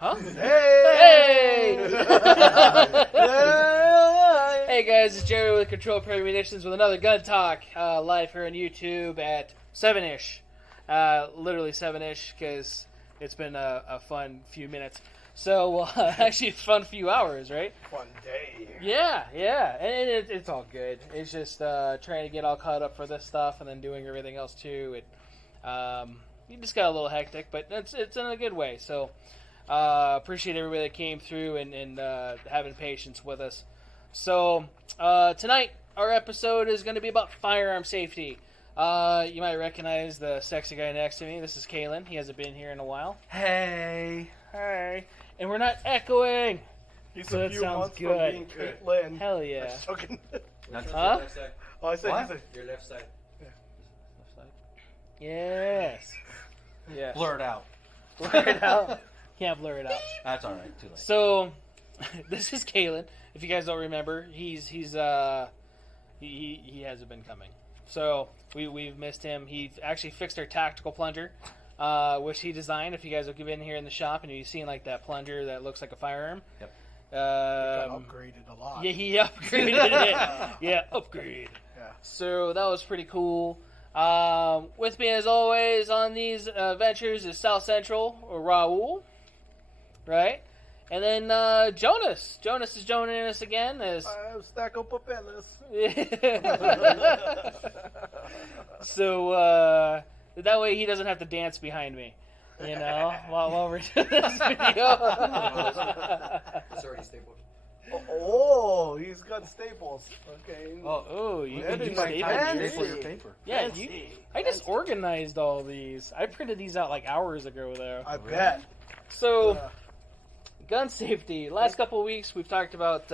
Huh? Hey! Hey guys, it's Jerry with Control Premonitions with another gun talk live here on YouTube at 7-ish. Literally 7-ish because it's been a fun few minutes. So, actually a fun few hours, right? Fun day. Yeah. And it's all good. It's just trying to get all caught up for this stuff and then doing everything else too. You just got a little hectic, but it's in a good way. So, appreciate everybody that came through and having patience with us. So, tonight, our episode is going to be about firearm safety. You might recognize the sexy guy next to me. This is Kalen. He hasn't been here in a while. Hey. Hi. And we're not echoing. He's So a that few sounds months good. from being Caitlin. Hell yeah. Just joking. Not Huh? your left side. Oh, I said, What? he said Your left side. Left side. Yes. Yeah. Blur it out. Blur it out. Can't blur it out. That's all right. Too late. So, this is Kalen. If you guys don't remember, he hasn't been coming. So we've missed him. He actually fixed our tactical plunger, which he designed. If you guys will give in here in the shop and you've seen like that plunger that looks like a firearm. Yep. got upgraded a lot. Yeah, he upgraded it. Yeah, upgrade. Yeah. So that was pretty cool. With me as always on these ventures is South Central or Raul, right? And then Jonas. Jonas is joining us again as I have stack of papeles. so that way he doesn't have to dance behind me, you know, while we're doing this video. It's already stapled. Oh, he's got staples. Okay. Oh, you Yeah, can they do might staples. fancy. Staple your paper. Yeah, Fancy. I just organized all these. I printed these out like hours ago, though. I bet. So, gun safety. Last couple of weeks, we've talked about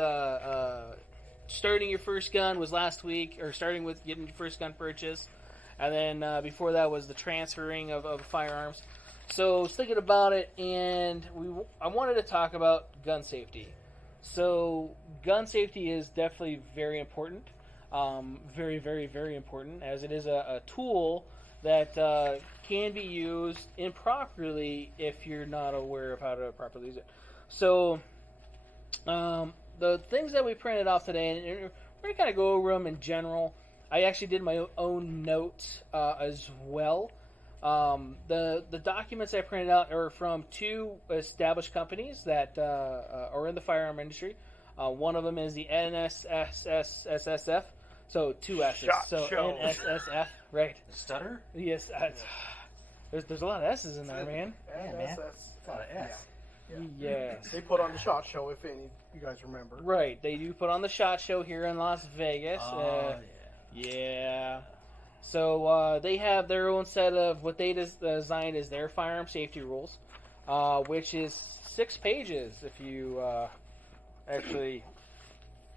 starting your first gun was last week, or starting with getting your first gun purchase. And then before that was the transferring of firearms. So I was thinking about it, and I wanted to talk about gun safety. So gun safety is definitely very important. Very, very, very important, as it is a tool that can be used improperly if you're not aware of how to properly use it. So, the things that we printed off today, and we're going to kind of go over them in general. I actually did my own notes as well. The documents I printed out are from two established companies that are in the firearm industry. One of them is the NSSSF, so two S's. Shot so show. NSSF, right? Stutter? Yes, there's a lot of S's in there, man. Yeah, man. That's A lot of S. Yeah. Yes. They put on the SHOT Show, if any you guys remember. Right, they do put on the SHOT Show here in Las Vegas. Oh, Yeah. So they have their own set of what they designed as their firearm safety rules, which is 6 pages if you actually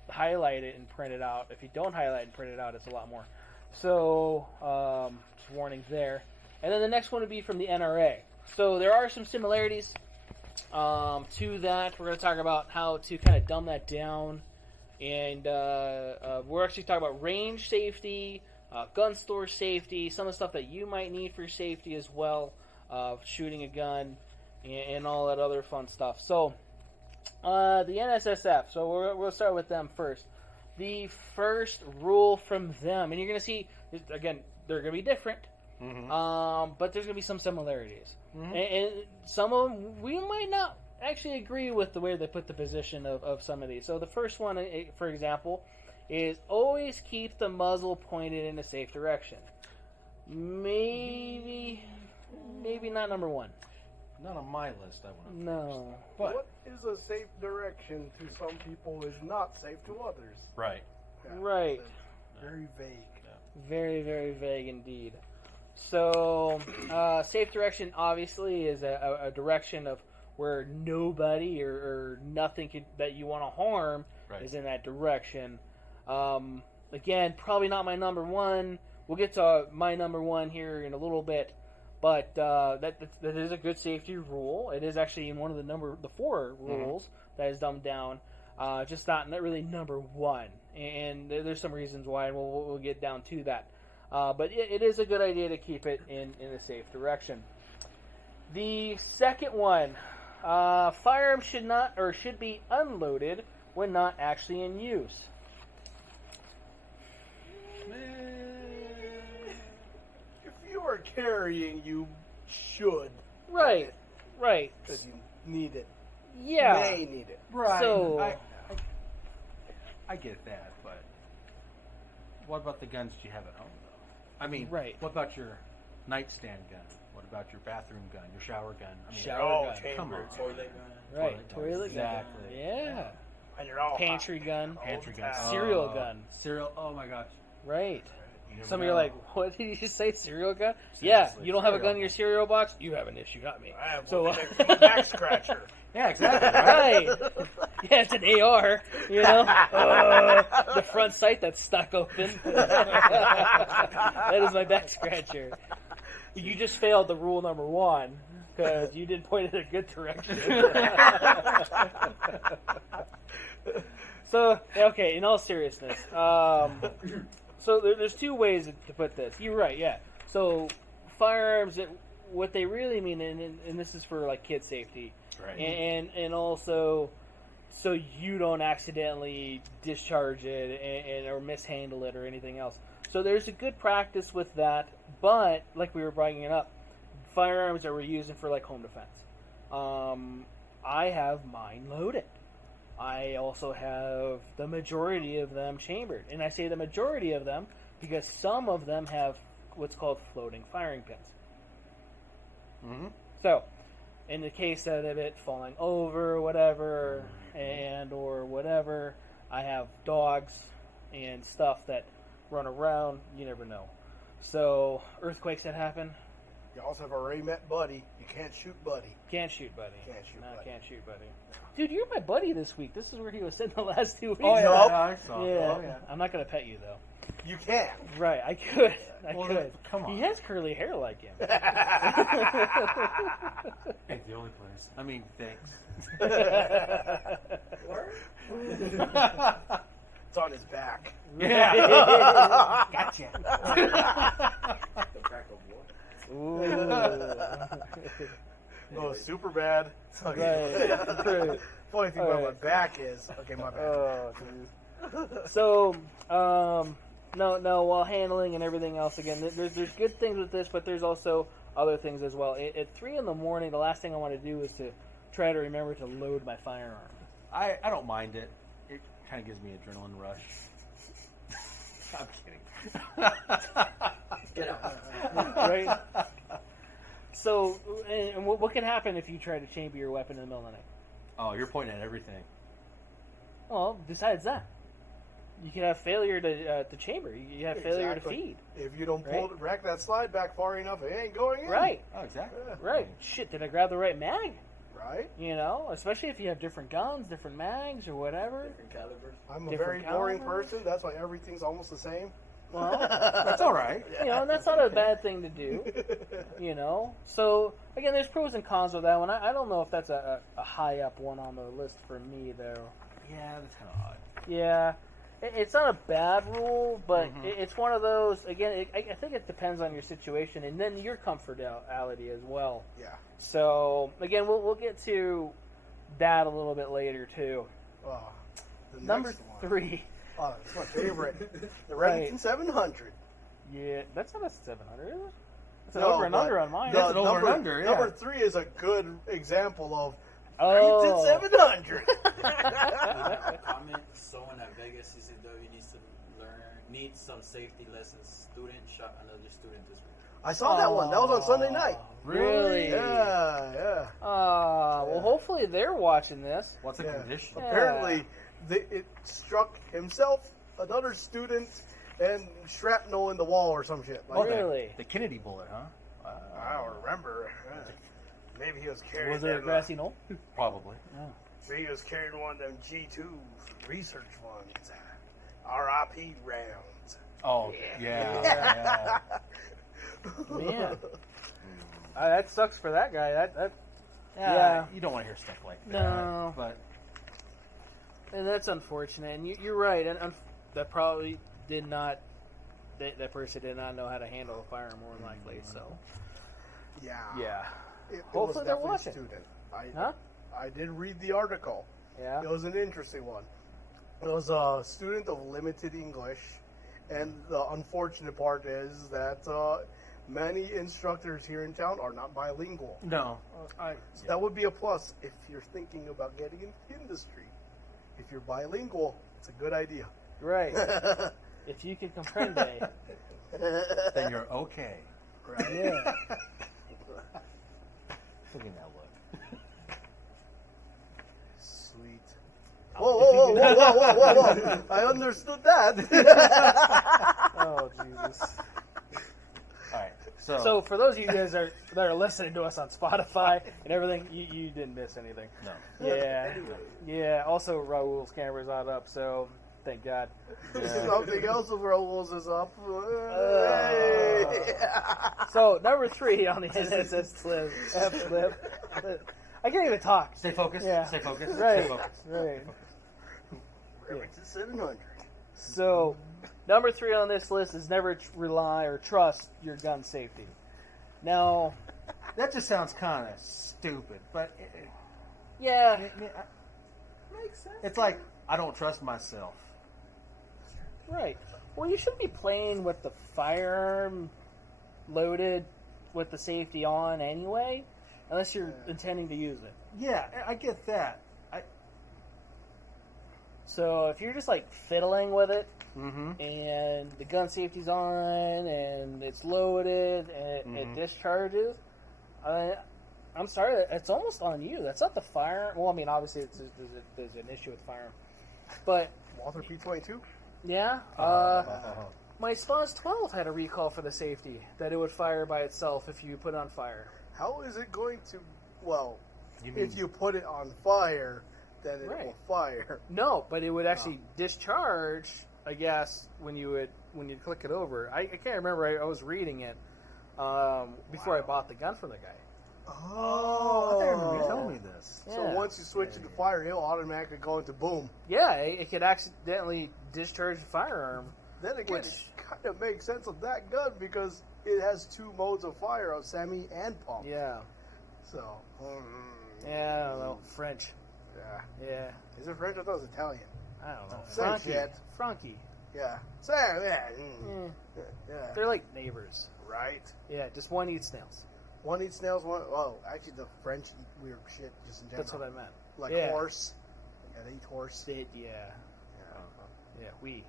highlight it and print it out. If you don't highlight and print it out, it's a lot more. So, just warning there. And then the next one would be from the NRA. So there are some similarities to that. We're going to talk about how to kind of dumb that down. And we're actually talking about range safety, gun store safety, some of the stuff that you might need for safety as well, shooting a gun, and all that other fun stuff. So, the NSSF, so we'll start with them first. The first rule from them, and you're going to see, again, they're going to be different, but there's going to be some similarities. And some of them, we might not actually agree with the way they put the position of some of these. So the first one, for example, is always keep the muzzle pointed in a safe direction. Maybe not number one. Not on my list, I want to. No. But, What is a safe direction to some people is not safe to others. right. Yeah. Right. It's very vague. Very, very vague indeed. So, safe direction obviously is a direction of where nobody or nothing that you want to harm is in that direction. Again, probably not my number one. We'll get to my number one here in a little bit, but that is a good safety rule. It is actually in one of the 4 rules that is dumbed down, just not really number one. And there's some reasons why, and we'll get down to that. But it is a good idea to keep it in a safe direction. The second one, Firearms should be unloaded when not actually in use. If you are carrying, you should. Right. Because you need it. Yeah. May need it. Right. So- I get that, but what about the guns you have at home, though? I mean, Right. what about your nightstand gun? What about your bathroom gun, your shower gun? I mean, Shower gun. come on. Toilet gun. Right. Toilet Toilet gun. exactly. Yeah. And you're all Pantry gun. Pantry gun. Cereal gun. Cereal. Oh my gosh. Right. You never Some of you are know. like, what did you just say? Cereal gun? Seriously, Yeah. You don't have a cereal gun in gun. your cereal box? You have an issue, not me. I have So, one next to my back scratcher. Yeah, exactly. Right. Right. Yeah, it's an AR, you know? The front sight that's stuck open. That is my back scratcher. You just failed the rule number 1 because you didn't point in a good direction. So, okay, in all seriousness, so there's 2 ways to put this. You're right, yeah. So firearms, what they really mean, and this is for like kid safety, Right. and also so you don't accidentally discharge it or mishandle it or anything else. So there's a good practice with that, but like we were bringing it up, firearms that we're using for like home defense. I have mine loaded. I also have the majority of them chambered, and I say the majority of them because some of them have what's called floating firing pins. Mm-hmm. So, in the case of it falling over, or whatever, or whatever, I have dogs and stuff that run around. You never know. So, earthquakes that happen, You also have a Ray Met buddy. You can't shoot buddy. can't shoot, buddy. Can't shoot, No, buddy. can't shoot, buddy. Dude, you're my buddy this week. This is where he was sitting the last 2 weeks. Oh yeah, Nope. I saw. Yeah. Oh, yeah. I'm not gonna pet you though. You can. Right, I could. I Well, could. come on. He has curly hair like him. Ain't the only place. I mean, thanks. It's on his back. Yeah. Gotcha. The crack of war. Ooh. Oh, super bad. Right. Right. Funny thing about my back is, okay, my bad. Oh, geez. So, no. While handling and everything else, again, there's good things with this, but there's also other things as well. At 3 in the morning, the last thing I want to do is to try to remember to load my firearm. I don't mind it. It kind of gives me adrenaline rush. I'm kidding. Get out. Right? So, and what can happen if you try to chamber your weapon in the middle of the night? Oh, you're pointing at everything. Well, besides that, you can have failure to chamber. You have failure to Exactly. feed. If you don't pull Right. rack that slide back far enough, it ain't going in. Right. Oh, exactly. Right. Shit, did I grab the right mag? Right? You know, especially if you have different guns, different mags, or whatever. Different calibers. I'm a Different very boring calibers. person. That's why everything's almost the same. Well, That's all right. you know, and that's not a bad thing to do. You know, so again, there's pros and cons with that one. I don't know if that's a high up one on the list for me, though. Yeah, that's kind of odd. Yeah, it's not a bad rule, but Mhm. it's one of those. Again, I think it depends on your situation and then your comfortability as well. Yeah. So again, we'll get to that a little bit later too. Oh, the Number next one. 3. Oh, it's my favorite. The Right. Remington 700. Yeah, that's not a 700, is it? It's an No, over and but under on mine. That's an over number, and under, yeah. Number 3 is a good example of Oh. Remington 700. Comment: someone at Vegas CCW needs some safety lessons. Student shot another student this week. I saw that one. That was on Sunday night. Really? Yeah. Well, hopefully they're watching this. What's the Yeah. condition? Yeah. Apparently, it struck himself, another student, and shrapnel in the wall or some shit. Oh, Like that. really? The Kennedy bullet, huh? I don't remember. Maybe he was carrying Was there a them, grassy knoll? Probably. maybe he was carrying one of them G2 research ones. RIP rounds. Oh, yeah. Man. That sucks for that guy. That Yeah. You don't want to hear stuff like that. No. But and that's unfortunate. And you're right. And that probably did not. That person did not know how to handle a firearm, more than likely. So Yeah. yeah. It Hopefully was they're definitely watching. a student. Huh? I did read the article. Yeah. It was an interesting one. It was a student of limited English, and the unfortunate part is that many instructors here in town are not bilingual. No. So that would be a plus if you're thinking about getting into the industry. If you're bilingual, it's a good idea. Right. If you can comprende. Then you're okay. Right? Yeah. Look at that look. Sweet. Whoa. I understood that. Oh, Jesus. All right. So for those of you guys that are listening to us on Spotify and everything, you didn't miss anything. No. Yeah. Yeah. Also, Raul's camera's not up, so thank God. Something else of Raul's is up. So number 3 on the NSS flip. I can't even talk. Stay focused. Yeah. Stay focused. Right. Stay focused. Right. Remington 700. So number 3 on this list is never rely or trust your gun safety. Now, That just sounds kind of stupid, but yeah, makes sense. It's like I don't trust myself. right. Well, you shouldn't be playing with the firearm loaded with the safety on anyway, unless you're intending to use it. Yeah, I get that. So if you're just like fiddling with it, Mm-hmm. and the gun safety's on, and it's loaded, and it discharges, I'm sorry, it's almost on you. That's not the firearm. Well, I mean, obviously there's an issue with firearm, but Walther P22. yeah, my Spaz 12 had a recall for the safety that it would fire by itself if you put it on fire. How is it going to? Well, You mean- if you put it on fire, then it Right. will fire. No, but it would actually discharge, I guess, when you click it over. I can't remember. I was reading it before I bought the gun for the guy. Oh, I remember you telling me this. So Yeah. once you switch it to fire, it'll automatically go into boom. Yeah, it could accidentally discharge the firearm. Then again, it kind of makes sense of that gun because it has 2 modes of fire, of semi and pump. Yeah. So, Yeah, I don't know. French. yeah. Yeah. Is it French? I thought it was Italian. I don't know. Same Frankie. shit. Frankie. Yeah. So, yeah. Yeah. They're like neighbors. Right. Yeah, just one eats snails. One eats snails, one. Oh, actually, the French eat weird shit just in general. That's what I meant. Like Yeah. horse. Yeah, they eat horse. Yeah. Yeah. Yeah, we.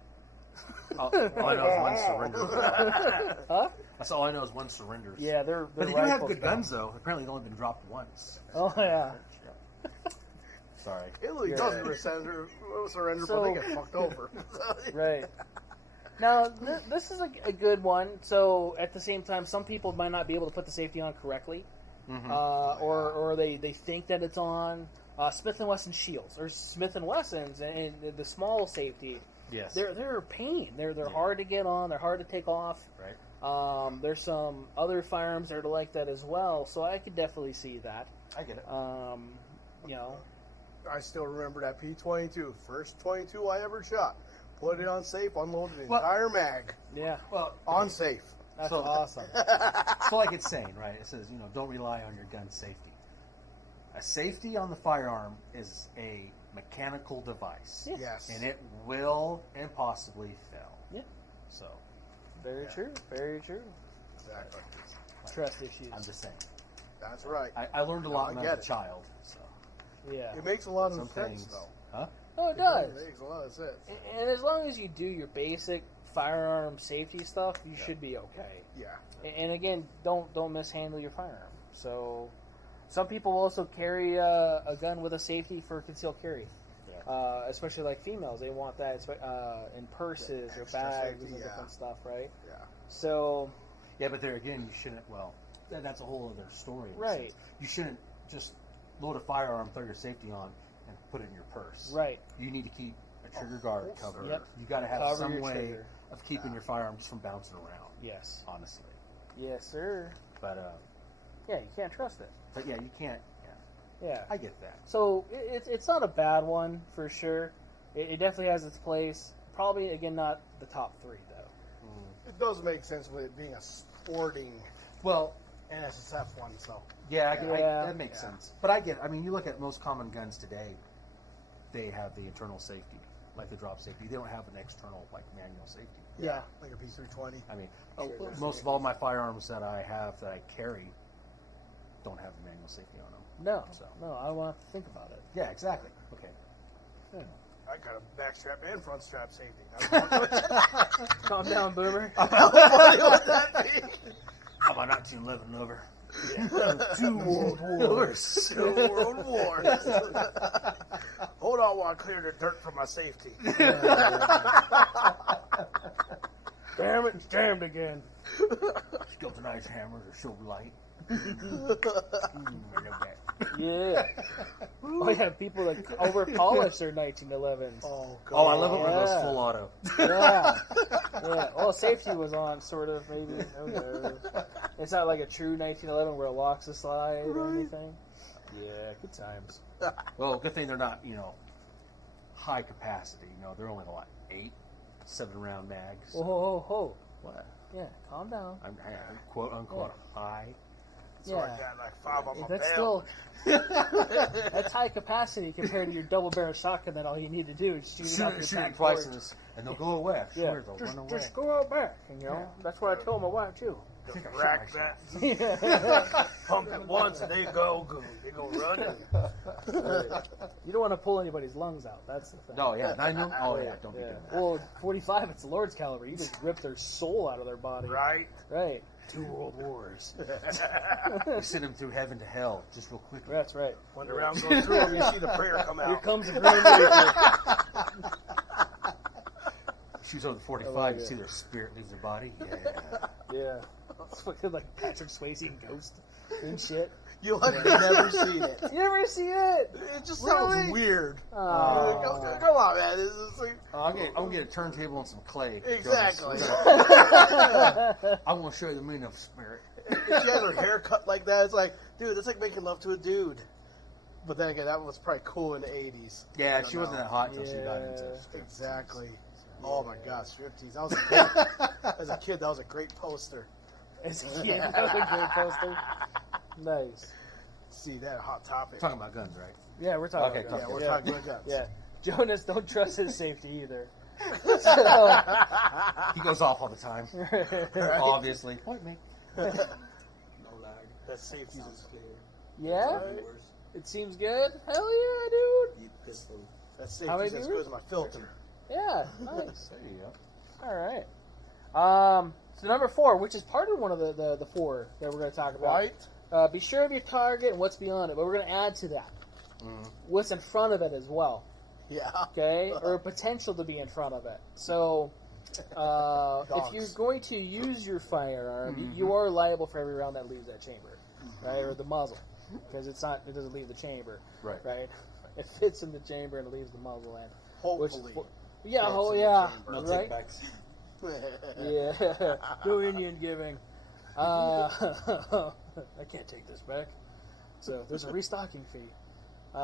All I know is one surrenders. Huh? That's all I know is one surrenders. Yeah, they're But they do have rifles good now. guns, though. Apparently, they've only been dropped once. Oh, yeah. Sorry. Italy Yeah. doesn't surrender, So- but they get fucked over. Right. Now, this is a good one. So, at the same time, some people might not be able to put the safety on correctly. Mm-hmm. Or they think that it's on. Smith & Wesson shields, or Smith & Wessons, and the small safety, Yes. they're a pain. They're Yeah. hard to get on. They're hard to take off. Right. There's some other firearms that are like that as well, so I could definitely see that. I get it. You know, I still remember that P22. First 22 I ever shot. Put it on safe, unloaded the Well- entire mag. yeah, Well, On safe. that's So- awesome. so like it's saying, right? It says, don't rely on your gun safety. A safety on the firearm is a mechanical device. Yeah. Yes. And it will and possibly fail. Yeah. So, Very true. Very true. Exactly. Trust issues. I'm just saying. That's right. I learned a No, lot I when I get was it. a child. So, Yeah. It makes a lot some of sense, things. though. Huh? Oh, it does. It makes a lot of sense. And as long as you do your basic firearm safety stuff, you should be okay. Yeah. And again, don't mishandle your firearm. So, some people also carry a gun with a safety for concealed carry. Yeah. Especially like females, they want that in purses or Extra bags safety, and yeah. different stuff, right? Yeah. So, Yeah, but there again, you shouldn't. Well, that's a whole other story. in a Right. sense. You shouldn't just load a firearm, throw your safety on, and put it in your purse. right, You need to keep a trigger guard covered. Yep. You got to have Cover some your way trigger. of keeping your firearm just from bouncing around. yes, Honestly, yes, sir. but Yeah, you can't trust it. yeah, you can't. Yeah, Yeah. I get that. So it's not a bad one for sure. It definitely has its place. Probably again not the top 3 though. It does make sense with it being a sporting. Well, NSSF one, so. Yeah, Yeah. that makes sense. But I get it. I mean, you look at most common guns today, they have the internal safety, like the drop safety. They don't have an external, like, manual safety. Yeah, like a P320. I mean, most of all my firearms that I have that I carry don't have the manual safety on them. No, So. no, I want to think about it. Yeah, exactly. Okay. Yeah. I got a back strap and front strap safety. Calm down, Boomer. How funny would that be? How about 1911 and over? Two world wars. 2 world wars. Hold on while I clear the dirt from my safety. Damn it, it's jammed again. Skeletonized hammers are so light. Yeah. Oh, yeah, people that over-polish their 1911s. Oh, God. Oh, I love it when it goes Yeah. full auto. Yeah. Yeah. Well, safety was on, sort of, maybe. Who knows? It's not like a true 1911 where it locks the slide or anything. Yeah, good times. Well, good thing they're not, high capacity. They're only, 8, 7-round mags. Whoa, whoa, whoa. What? Yeah, calm down. I'm quote unquote high. So I got like 5 on my That's belt. still that's high capacity compared to your double barrel shotgun. That all you need to do is shoot it off your Shoot back it porch. twice and they'll go away. I swear they'll run away. Just go out back, That's what I told my wife too. I think I shot Rack myself. that. Pump it once and they go good. They go running. You don't want to pull anybody's lungs out. That's the thing. No, yeah, 9 mm. Oh yeah, don't be doing that. Well, 45, it's the Lord's caliber. You just rip their soul out of their body. Right? Right. 2 world wars. You send them through heaven to hell just real quickly. That's right. When the round goes through them, you see the prayer come Here out. comes the Grim Reaper. Shoots over the 45, you see their spirit leave their body. Yeah. Yeah. It's fucking like Patrick Swayze and Ghost and shit. You have never seen it. You never see it? It just sounds Really? weird. Oh. Come on, man. This is like, I'm gonna get a turntable and some clay. exactly. I'm gonna show you the meaning of spirit. If she has her hair cut like that, it's like, dude, it's like making love to a dude. But then again, that was probably cool in the 80s. Yeah, she wasn't that hot until she got into Yeah. strip. Exactly. Oh my God, striptease. That was a great, as a kid, that was a great poster. As a kid, that was a great poster. Nice. See that hot topic. Talking about guns, right? Yeah, we're talking Okay, about Yeah, guns. we're talking about guns. Yeah. Jonas, don't trust his safety either. So, He goes off all the time. Obviously. Point me. No lag. That safety Sounds is clear. yeah? Right. Viewers, It seems good. Hell yeah, dude. deep pistol. that How many safety is as viewers? good as my filter. Yeah, nice. There you go. All right. So number 4, which is part of one of the 4 that we're going to talk about. Right? Be sure of your target and what's beyond it, but we're going to add to that what's in front of it as well. Yeah. Okay, or potential to be in front of it. So, if you're going to use your firearm, you are liable for every round that leaves that chamber, right, or the muzzle, because it doesn't leave the chamber, Right. right? It fits in the chamber and it leaves the muzzle end. Hopefully. Yeah, Fits oh in the yeah, chamber. No right. takebacks. Yeah, no Indian giving. I can't take this back. So there's a restocking fee. We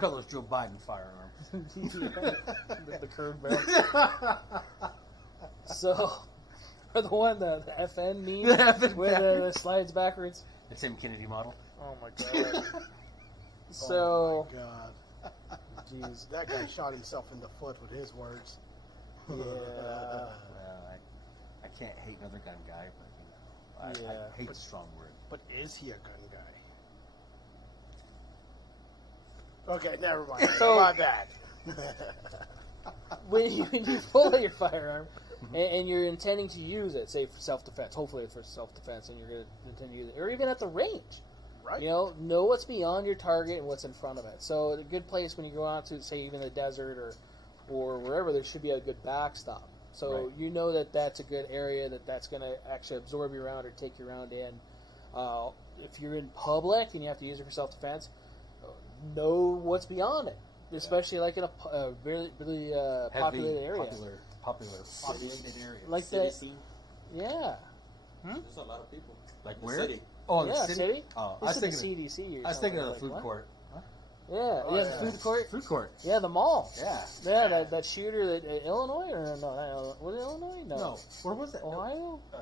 call those Joe Biden firearms. the curved barrel. So, or the one the FN meme The FN where it slides backwards. The Tim Kennedy model. Oh my god. So, Oh my God. jeez. That guy shot himself in the foot with his words. Yeah. Well, I can't hate another gun guy, but I hate a strong word. But is he a gun guy? Okay, never mind. So- My bad. When you pull out your firearm and you're intending to use it, say for self-defense, hopefully for self-defense, and you're going to intend to use it, or even at the range, Right? know what's beyond your target and what's in front of it. So a good place when you go out to, say, even the desert or wherever, there should be a good backstop. So Right. you know that that's a good area that's going to actually absorb your round or take your round in. If you're in public and you have to use it for self-defense, know what's beyond it, especially like in a really, really populated area. Populated area. Like City that. scene. Yeah. There's a lot of people. Like The where? city. Oh, in Yeah, the city? city? Oh, This is the CDC or I was thinking of the something. food Like, court. what? Yeah, Oh, yeah, yeah. the food court. Food court. Yeah, the mall. Yeah. Yeah, that shooter that Illinois or no, was it Illinois? No. No. Where was it? Ohio? Oh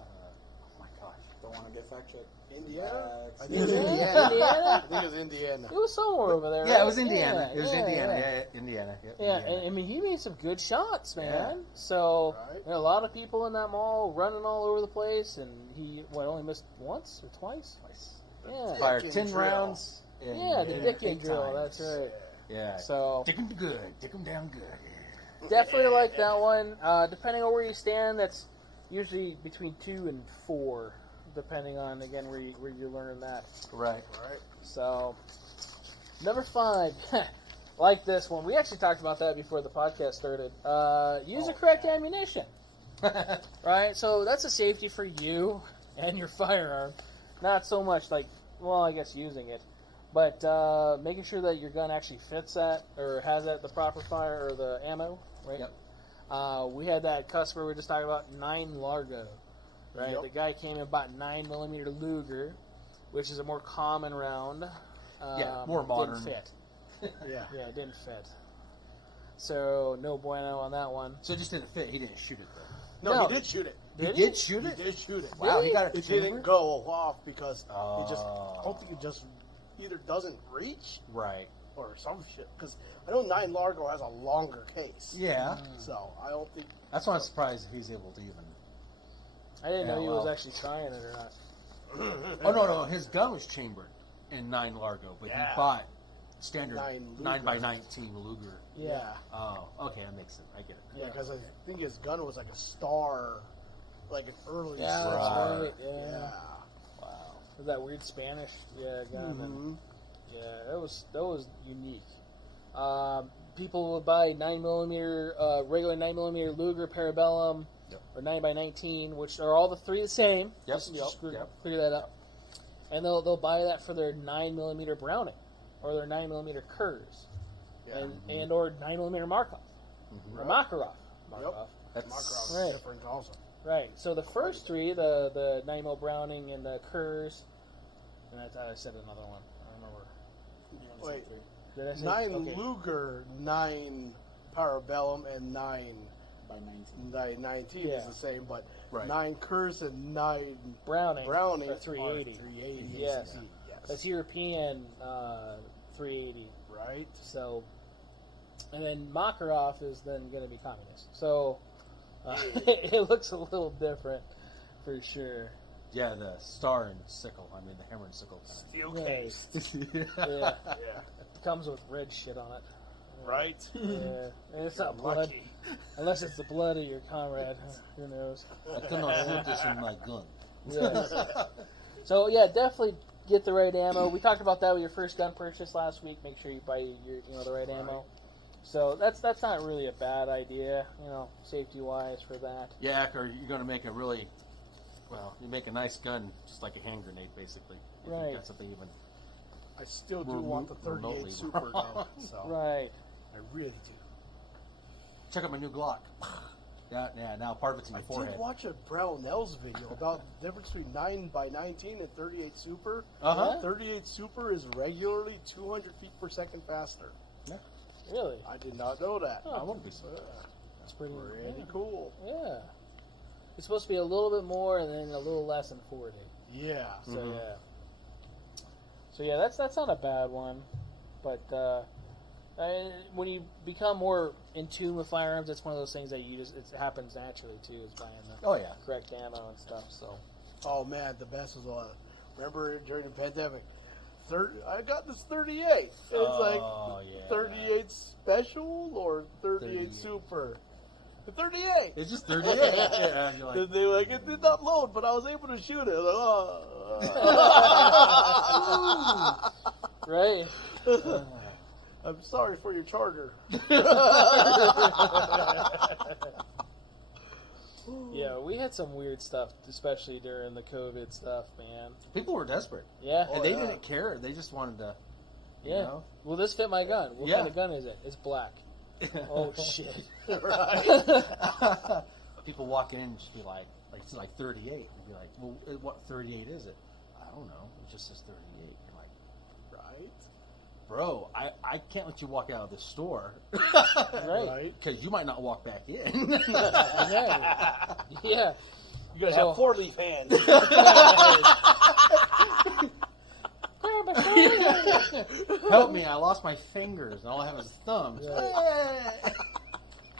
my gosh. Don't want to get fact checked. Indiana? I Facts. think it's Indiana? Indiana. I think it's Indiana. It was somewhere over there. Yeah, right? it was Indiana. Yeah, It was yeah, Indiana. yeah. Yeah, Indiana. Yep, Yeah, Indiana. and I mean, he made some good shots, man. Yeah. So, Right. there are a lot of people in that mall running all over the place, and he, only missed once or twice? Twice. Yeah. Fired Dick 10 and rounds. in, Yeah, the dick and 8 drill, times. that's right. Yeah. So, Dick 'em good. Dick 'em down good. Yeah. definitely like that one. Depending on where you stand, that's usually between 2 and 4, depending on, again, where you're learning that. Right. Right. So, number 5, like this one. We actually talked about that before the podcast started. Use the correct ammunition. Right? So, that's a safety for you and your firearm. Not so much like, well, I guess using it. But making sure that your gun actually fits that or has that the proper fire or the ammo, right? Yep. We had that customer we were just talking about, 9 Largo, right? Yep. The guy came and bought 9mm Luger, which is a more common round. Yeah, more modern. Didn't fit. Yeah. Yeah, it didn't fit. So no bueno on that one. So it just didn't fit. He didn't shoot it, though. No, No. he did shoot it. Did he did shoot He it? did shoot it. Wow, Really? he got it. It didn't go off because it just. I Oh. don't think it just either doesn't reach Right. or some shit. Because I know 9 Largo has a longer case. Yeah. So I don't think. That's why I'm surprised he's able to even. I didn't know Yeah, he well. was actually trying it or not. Oh, no. His gun was chambered in 9 Largo, but Yeah. he bought standard 9 9x19 Luger. Yeah. Oh, okay, that makes sense. I get it. Yeah, because I think his gun was like a star, like an early Yeah, star. that's Right. right. Yeah. Yeah. Wow. With that weird Spanish gun. And, Mhm. yeah, that was unique. People would buy 9mm, regular 9mm Luger Parabellum, Yep. or 9x19, which are all the 3 the same. Yep. Just Yep. clear that up. And they'll buy that for their 9mm Browning, or their 9mm Kurz, Yeah. and or 9mm Markov, Mhm. or Makarov. Markov. That's Makarov Right. is different also. Right. So the first 3, the 9mm Browning and the Kurz, and I thought I said another one. I don't remember. Wait, Did I say 9 okay. Luger, 9 Parabellum, and 9 By 19. 19 Yeah. is the same, but Right. 9 Kurz and 9 Browning, Browning are 380. are 380. Yes. Yes. That's European 380. Right? So, and then Makarov is then going to be communist. So it looks a little different for sure. Yeah, the star and sickle. I mean, the hammer and sickle. Steel Yeah. case. Yeah, Yeah. it comes with red shit on it. Right? Yeah, and it's not blood, Lucky. unless it's the blood of your comrade. Who knows? I cannot put this in my gun. Yes. So yeah, definitely get the right ammo. We talked about that with your first gun purchase last week. Make sure you buy the right ammo. So that's not really a bad idea, safety wise for that. Yeah, or you're going to make a really, you make a nice gun, just like a hand grenade, basically. If Right. you've got something even. I still do want the 38 remotely Super, though. So Right. I really do. Check out my new Glock. Yeah, now part of it's in I your forehead. did watch a Brownells video about the difference between 9x19 and 38 Super. Uh-huh. 38 Super is regularly 200 feet per second faster. Really? I did not know that. Huh. I wouldn't be surprised. That's pretty Pretty cool. Yeah. It's supposed to be a little bit more and then a little less than 40. Yeah. So Mhm. yeah. So yeah, that's not a bad one, but when you become more in tune with firearms, it's one of those things that it happens naturally too, is buying the Oh, yeah. correct ammo and stuff. So Oh man, the best was remember during the pandemic. I got this 38. It's Oh, like yeah. 38 special or 38 38. Super. The 38. It's just 38. Yeah, you're like, They were like, it did not load, but I was able to shoot it. I was like, right. I'm sorry for your charger. Yeah, we had some weird stuff, especially during the COVID stuff, man. people were desperate. Yeah. Oh, and they yeah. didn't care. They just wanted to, you Yeah. know. Will this fit my gun? What Yeah. kind of gun is it? It's black. Oh shit. Right. People walk in and just be like it's like 38. And be like, well, what 38 is it? I don't know. It just says 38. You're like, Right. bro, I can't let you walk out of the store. Right. Right. Because you might not walk back in. Yeah. Yeah. You're gonna have 4-leaf hands. Help me! I lost my fingers, and all I have is thumbs.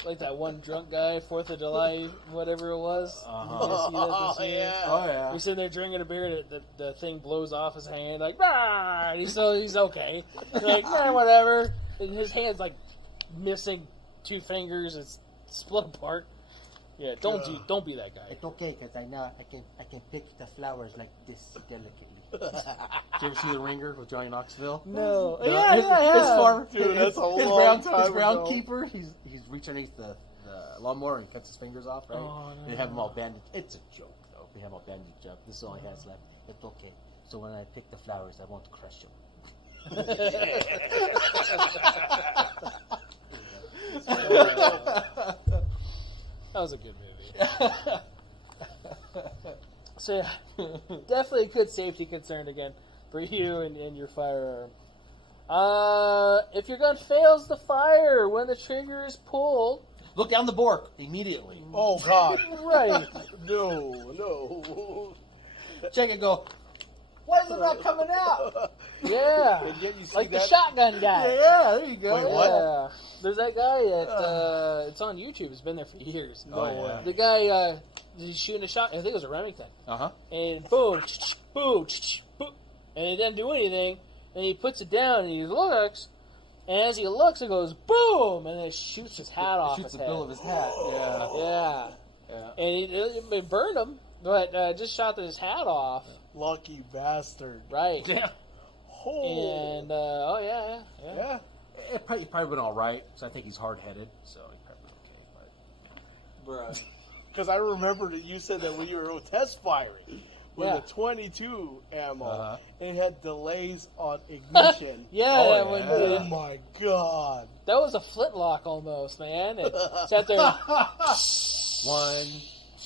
Like that one drunk guy, 4th of July, whatever it was. Uh-huh. You see that this year? yeah. Oh yeah. He's sitting there drinking a beer, and the thing blows off his hand, like, "Rah!" And he's okay. He's like, nah, whatever. And his hand's like missing 2 fingers. It's split apart. Yeah, don't be that guy. It's okay because I know I can pick the flowers like this delicately. Did you ever see The Ringer with Johnny Knoxville? No. His Yeah. farmer, Dude, that's a his long time his ago. groundkeeper. He's reaching underneath the lawnmower and cuts his fingers off. Right? Oh, no. They have him all bandaged. It's a joke though. They have him all bandaged up. This is all he has left. It's okay. So when I pick the flowers, I won't crush them. That was a good movie. So yeah, definitely a good safety concern again for you and your firearm. If your gun fails to fire when the trigger is pulled, Look down the bork immediately. Oh God. right? No. Check and go. Why is it not coming out? Yeah, And yet you see like the that. shotgun guy. Yeah, there you go. Wait, what? Yeah, there's that guy at it's on YouTube. It's been there for years. Oh, yeah. The guy is shooting a shot. I think it was a Remington. Uh-huh. And boom, boom, boom, and it doesn't do anything. And he puts it down and he looks, and as he looks, it goes boom, and then it shoots his hat off. Shoots the his bill head. of his hat. Yeah. Yeah, Yeah. and it burned him, but just shot his hat off. Lucky bastard. Right. Damn. Oh. And Yeah. It probably been all right, because I think he's hard-headed, so he probably okay. Bruh. Because I remember that you said that when you were test firing with Yeah. the 22 ammo, Uh-huh. it had delays on ignition. yeah, Oh, that yeah. one Oh did. my God. That was a flintlock almost, man. It sat there, 1,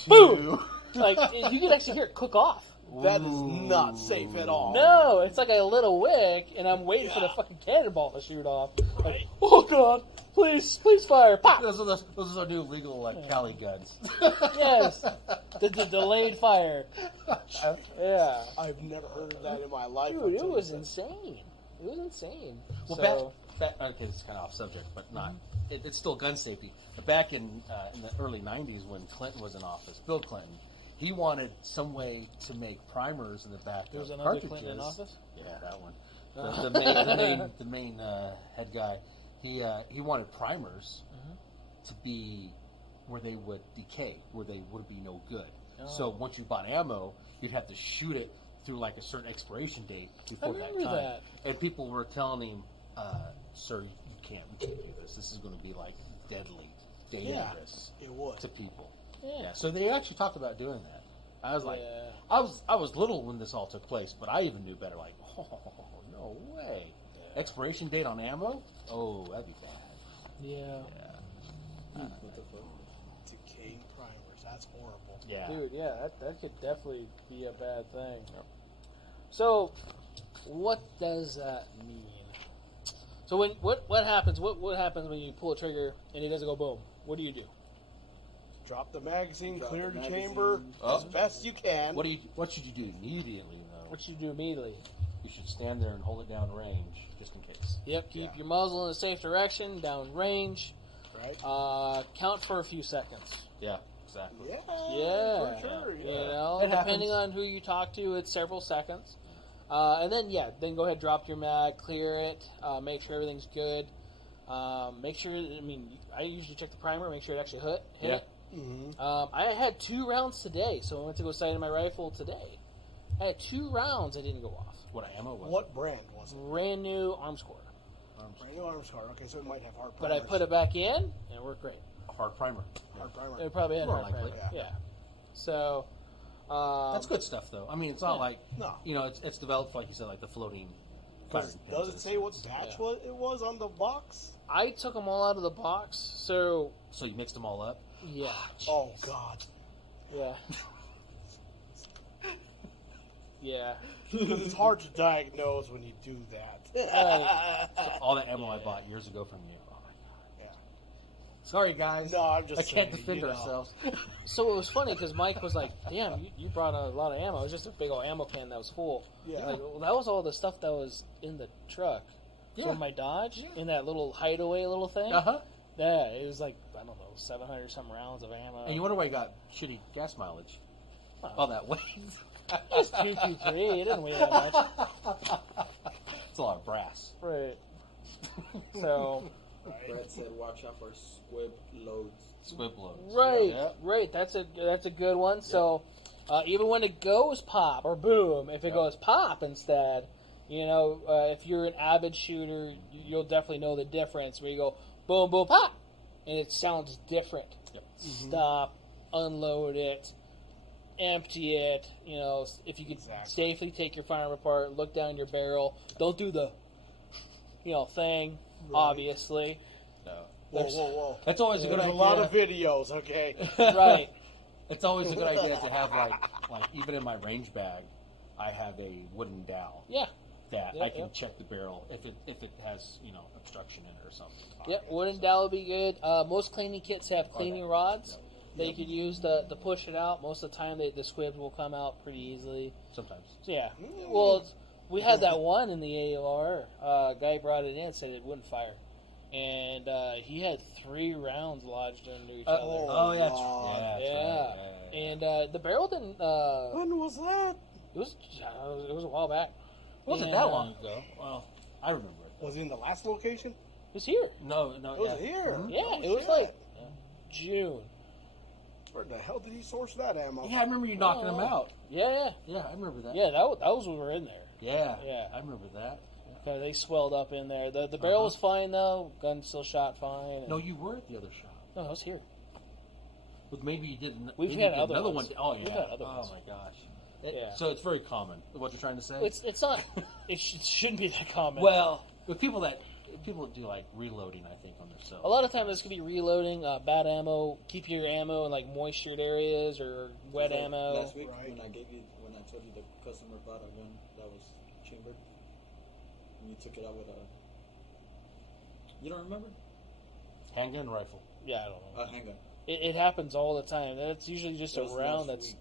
2. Boom! like you could actually hear it cook off. That is not safe at all. No, it's like a little wick, and I'm waiting for the fucking cannonball to shoot off. Like, oh God, please fire! Pop! Those are the new legal Cali guns. Yes, the delayed fire. Yeah, I've never heard of that in my life. dude, it until was you said- insane. It was insane. Well, So, back okay, it's kind of off subject, but not. It's still gun safety. But back in the early '90s, when Clinton was in office, Bill Clinton, he wanted some way to make primers in the back there was of another cartridges. Clinton in office. Yeah, that one. The main head guy. He wanted primers to be where they would decay, where they would be no good. Oh. So once you bought ammo, you'd have to shoot it through like a certain expiration date before that remember time. that. And people were telling him, "Sir, we can't do this. This is going to be like deadly, dangerous It would. to people." Yeah. Yeah. So they actually talked about doing that. I was like, Yeah. I was little when this all took place, but I even knew better. Like, oh no way! Expiration date on ammo? Oh, that'd be bad. Yeah. Yeah. What the fuck? Decaying primers. That's horrible. Yeah. Dude, yeah, that could definitely be a bad thing. So, what does that mean? So when what happens? What happens when you pull a trigger and it doesn't go boom? What do you do? Drop the magazine, Drop clear the the chamber Oh. as best you can. What should you do immediately though? What should you do immediately? You should stand there and hold it down range, just in case. Yep, keep Yeah. your muzzle in a safe direction, down range. Right? Count for a few seconds. Yeah, exactly. Yeah. Yeah, For sure. you Yeah. know, It depending happens. on who you talk to, it's several seconds. And then go ahead, drop your mag, clear it, make sure everything's good. Make sure, I usually check the primer, make sure it actually hit Yeah. it. Mm-hmm. I had 2 rounds today, so I went to go sight in my rifle today. I had 2 rounds that didn't go off. What ammo was What brand was it? Brand new arms core. Brand new arms card. Okay, so it might have hard But primers. I put it back in, and it worked great. a hard primer. Hard primer. It probably had More hard likely. primer. Yeah. Yeah. So, That's good stuff, though. I mean, it's not Yeah. like No. it's developed like you said, like the floating. firing pins Does it and say what stuff. batch it was on the box? I took them all out of the box, so So you mixed them all up. yeah. Oh, God. Yeah. Yeah. Because it's hard to diagnose when you do that. All that ammo I bought years ago from you. Oh my god. Sorry, guys. No, I'm just I can't saying, defend you know. ourselves. So it was funny because Mike was like, "Damn, you brought a lot of ammo. It was just a big old ammo can that was full." Yeah. Like, well, that was all the stuff that was in the truck Yeah. from my Dodge in that little hideaway little thing. Uh-huh. Yeah, it was like, I don't know, 700 some rounds of ammo. And you wonder why you got shitty gas mileage. Wow. All that weight. It's 223. It didn't weigh that much. It's a lot of brass. Right. So. Brad said, "Watch out for squib loads." Squib loads. Right, Yeah. right. That's a good one. So, even when it goes pop or boom, if it goes pop instead, if you're an avid shooter, you'll definitely know the difference. Where you go boom, boom, pop, and it sounds different. Yep. Stop, unload it, empty it. If you could safely take your firearm apart, look down your barrel. Don't do the, thing. Right. Obviously, No. Whoa. That's always a good There's idea. a lot of videos, okay? right. It's always a good idea to have like even in my range bag, I have a wooden dowel Yeah. that Yeah, I can yeah. check the barrel if it has obstruction in it or something. Yep, wooden dowel would be good. Most cleaning kits have cleaning rods that you could use to push it out. Most of the time, the squibs will come out pretty easily. Sometimes. So, yeah. Well, we had that one in the AOR. Guy brought it in, said it wouldn't fire. And he had 3 rounds lodged under each other. Oh yeah, God. that's Yeah. right. Yeah. And the barrel didn't... When was that? it was a while back. It wasn't And, that long ago. Well, I remember it. Was it in the last location? It was here. No, It was here. Yeah, Oh, it was shit. like June. Where the hell did he source that ammo? Yeah, I remember you knocking them out. Yeah. Yeah, I remember that. Yeah, that was when we were in there. Yeah. Yeah. I remember that. Okay, they swelled up in there. The barrel was fine though. Gun still shot fine. and- No, you were at the other shop. no, I was here. But maybe you didn't. We've maybe had you did other another ones. one. Oh yeah. We've had other ones. Oh my gosh. Yeah. So it's very common. What you're trying to say? It's not. It shouldn't be that common. well, with people that do like reloading, I think on themselves. a lot of times this could be reloading, bad ammo. Keep your ammo in like moistured areas or wet Like ammo. Last week Right. when I told you the customer bought a gun that was chambered, and you took it out with a. You don't remember? Handgun, rifle. Yeah, I don't know. A handgun. It happens all the time. That's usually just That a was round. last That's week.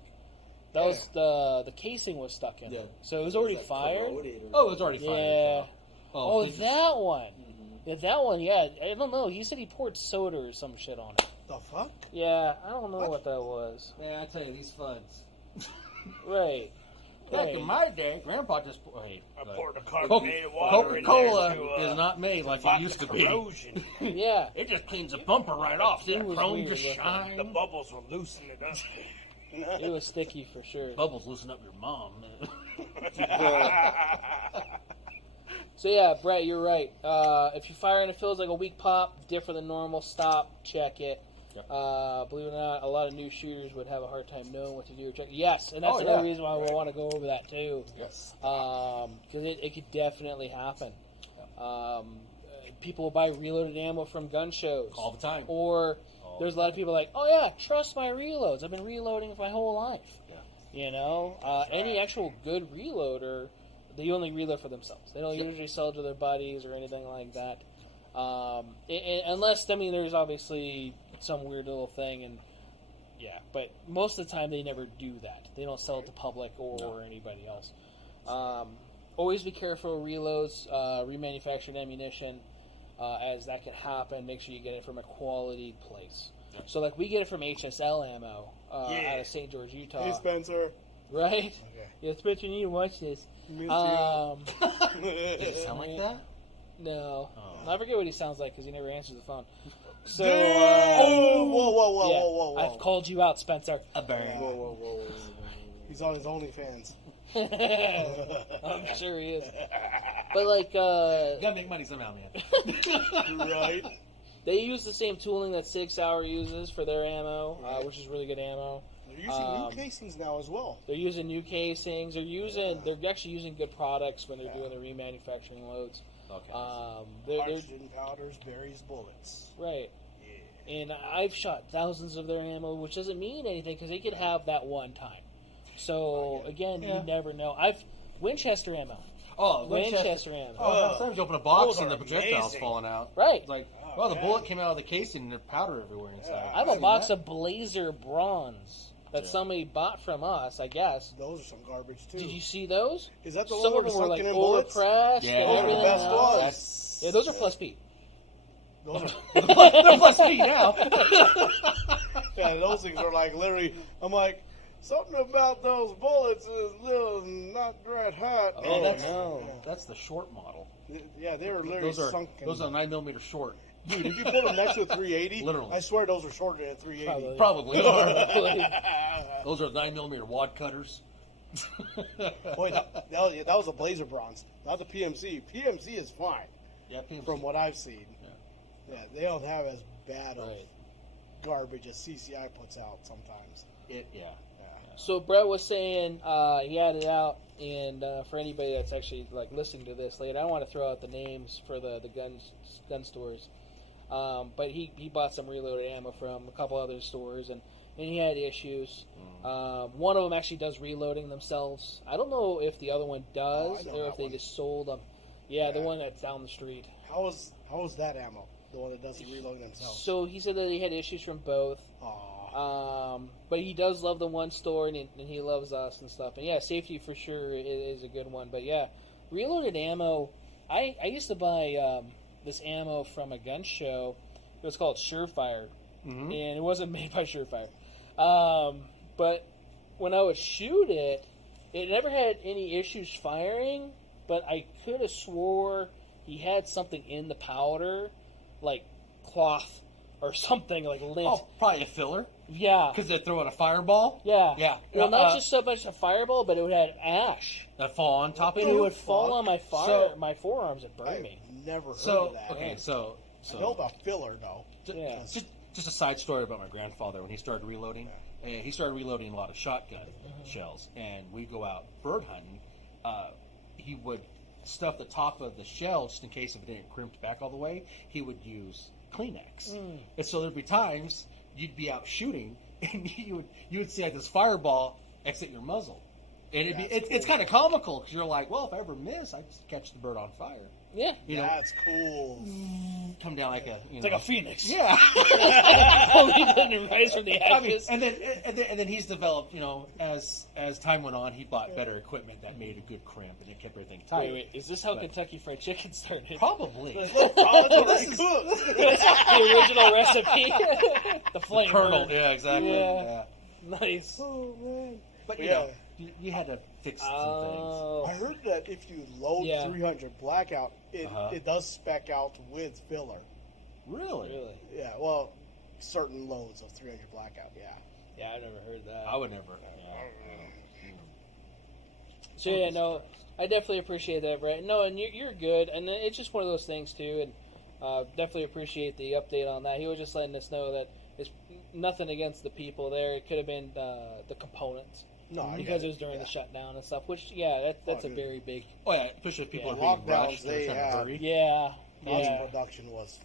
that was the casing was stuck in Yeah. it, so it was already like fired. corroded or Oh, it's already Yeah. fired. Oh, did you- that one. Mhm. Yeah, that one. Yeah, I don't know. He said he poured soda or some shit on it. The fuck? Yeah, I don't know What? what that was. Man, I tell you, these floods. Right. Back Right. in my day, Grandpa just hey, poured a carbonated water in Coca-Cola there to, is not made like it used to be. corrosion. Yeah. It just cleans the bumper right off. See It that was chrome weird just looking. shine. The bubbles will loosen it up. It was sticky for sure. Bubbles loosen up your mom. So yeah, Brett, you're right. If you fire and it feels like a weak pop, different than normal, stop, check it. Yep. Believe it or not, a lot of new shooters would have a hard time knowing what to do or check. Yes, and that's Oh, another yeah. reason why we want to go over that too. Yes. Because it could definitely happen. People will buy reloaded ammo from gun shows. All the time. Or All there's a the lot of people like, oh yeah, trust my reloads. I've been reloading my whole life. Yeah. Any actual good reloader, they only reload for themselves. They don't Yep. usually sell to their buddies or anything like that. Unless, there's obviously some weird little thing, and yeah, but most of the time they never do that. They don't sell it to public or anybody else. Always be careful with reloads, remanufactured ammunition, as that can happen. Make sure you get it from a quality place. Yep. So, like, we get it from HSL Ammo Yeah. out of St. George, Utah. Hey, Spencer. Right? Okay. Yeah, Spencer, you need to watch this. Miss you. Does it sound like that? No. Oh. I forget what he sounds like because he never answers the phone. So, Damn! Whoa, yeah, whoa. I've called you out, Spencer. A burn. Whoa. He's on his OnlyFans. I'm sure he is. But, like, You gotta make money somehow, man. Right? they use the same tooling that Sig Sauer uses for their ammo, which is really good ammo. They're using new casings now as well. They're using new casings. They're actually using good products when they're doing the remanufacturing loads. Okay. They're Oxygen powders, berries, bullets. right. Yeah. And I've shot thousands of their ammo, which doesn't mean anything because they could have that one time. So again, Yeah. you never know. Winchester ammo. Oh, Winchester ammo. Oh, sometimes you open a box Those and the are projectile's amazing. falling out. Right. It's like, Oh, well, the yeah. bullet came out of the casing and there's powder everywhere inside. I have a Seen box that? of Blazer bronze that Yeah. somebody bought from us, I guess. Those are some garbage too. Did you see those? Is that the Some one of where them were like sunken in bullets? overpressed Yeah, and those are the everything best else. ones. That's- Yeah, those are plus P. Those are, They're plus P now. yeah, those things are like literally. I'm like, something about those bullets is little not that hot. Oh, that's no. that's the short model. Yeah, they were literally Those are sunken. 9mm short. Dude, if you put them next to a 380, Literally. I swear those are shorter than a 380. Probably are. Those are 9mm wad cutters. Boy, that was a Blazer bronze, not the PMC. PMC is fine Yeah, PMC. from what I've seen. Yeah, they don't have as bad of Right. garbage as CCI puts out sometimes. Yeah. So Brett was saying he had it out, and for anybody that's actually like listening to this later, I don't want to throw out the names for the gun stores, but he bought some reloaded ammo from a couple other stores, and he had issues. One of them actually does reloading themselves. I don't know if the other one does I know or that if they one. just sold them. Yeah, the Yeah. one that's down the street. How was that ammo? The one that does the reloading themselves. So he said that he had issues from both. Aw. But he does love the one store, and he loves us and stuff. And yeah, safety for sure is a good one. But yeah, reloaded ammo. I used to buy this ammo from a gun show. It was called Surefire, and it wasn't made by Surefire. But when I would shoot it, it never had any issues firing. But I could have swore he had something in the powder, like cloth or something, like lint. Oh, probably a filler Yeah. because they're throwing a fireball. Yeah. Yeah. Well, not just so much a fireball, but it would have ash. That fall on top of And it you. would fall on my my forearms and burn I've me. never heard So of that. okay, so I know about filler though. Yeah. just a side story about my grandfather when he started reloading. He started reloading a lot of shotgun shells, and we'd go out bird hunting. He would stuff the top of the shell just in case if it didn't crimp back all the way. He would use Kleenex, and so there'd be times you'd be out shooting, and you would see like this fireball exit your muzzle, and it's kind of comical because you're like, well, if I ever miss, I just catch the bird on fire. Yeah. You know, That's cool. come down like a It's like a phoenix. yeah. He doesn't rise from the I mean, ashes. and then he's developed, as time went on, he bought better equipment that made a good crimp and it kept everything tight. Wait, is this how But- Kentucky Fried Chicken started? Probably. Oh, it's already cooked. The original recipe. The flame. Colonel, burn. yeah, exactly. Yeah. Yeah. Nice. Oh man. But Yeah. you had to fix some things. Oh. I heard that if you load Yeah. 300 blackout, Uh-huh. it does spec out with filler. Really? Really? Yeah, well, certain loads of 300 blackout. Yeah. Yeah, I've never heard that. I would never. So yeah, no, I definitely appreciate that, Brett. No, and you're good, and it's just one of those things too, and definitely appreciate the update on that. He was just letting us know that it's nothing against the people there. It could have been the components No, I because get it was during yeah. the shutdown and stuff. Which that's Oh, a dude. very big Oh yeah, especially if people Yeah. are being Lockdowns, rushed. They're they trying to have- hurry. yeah. Lots Yeah. of production was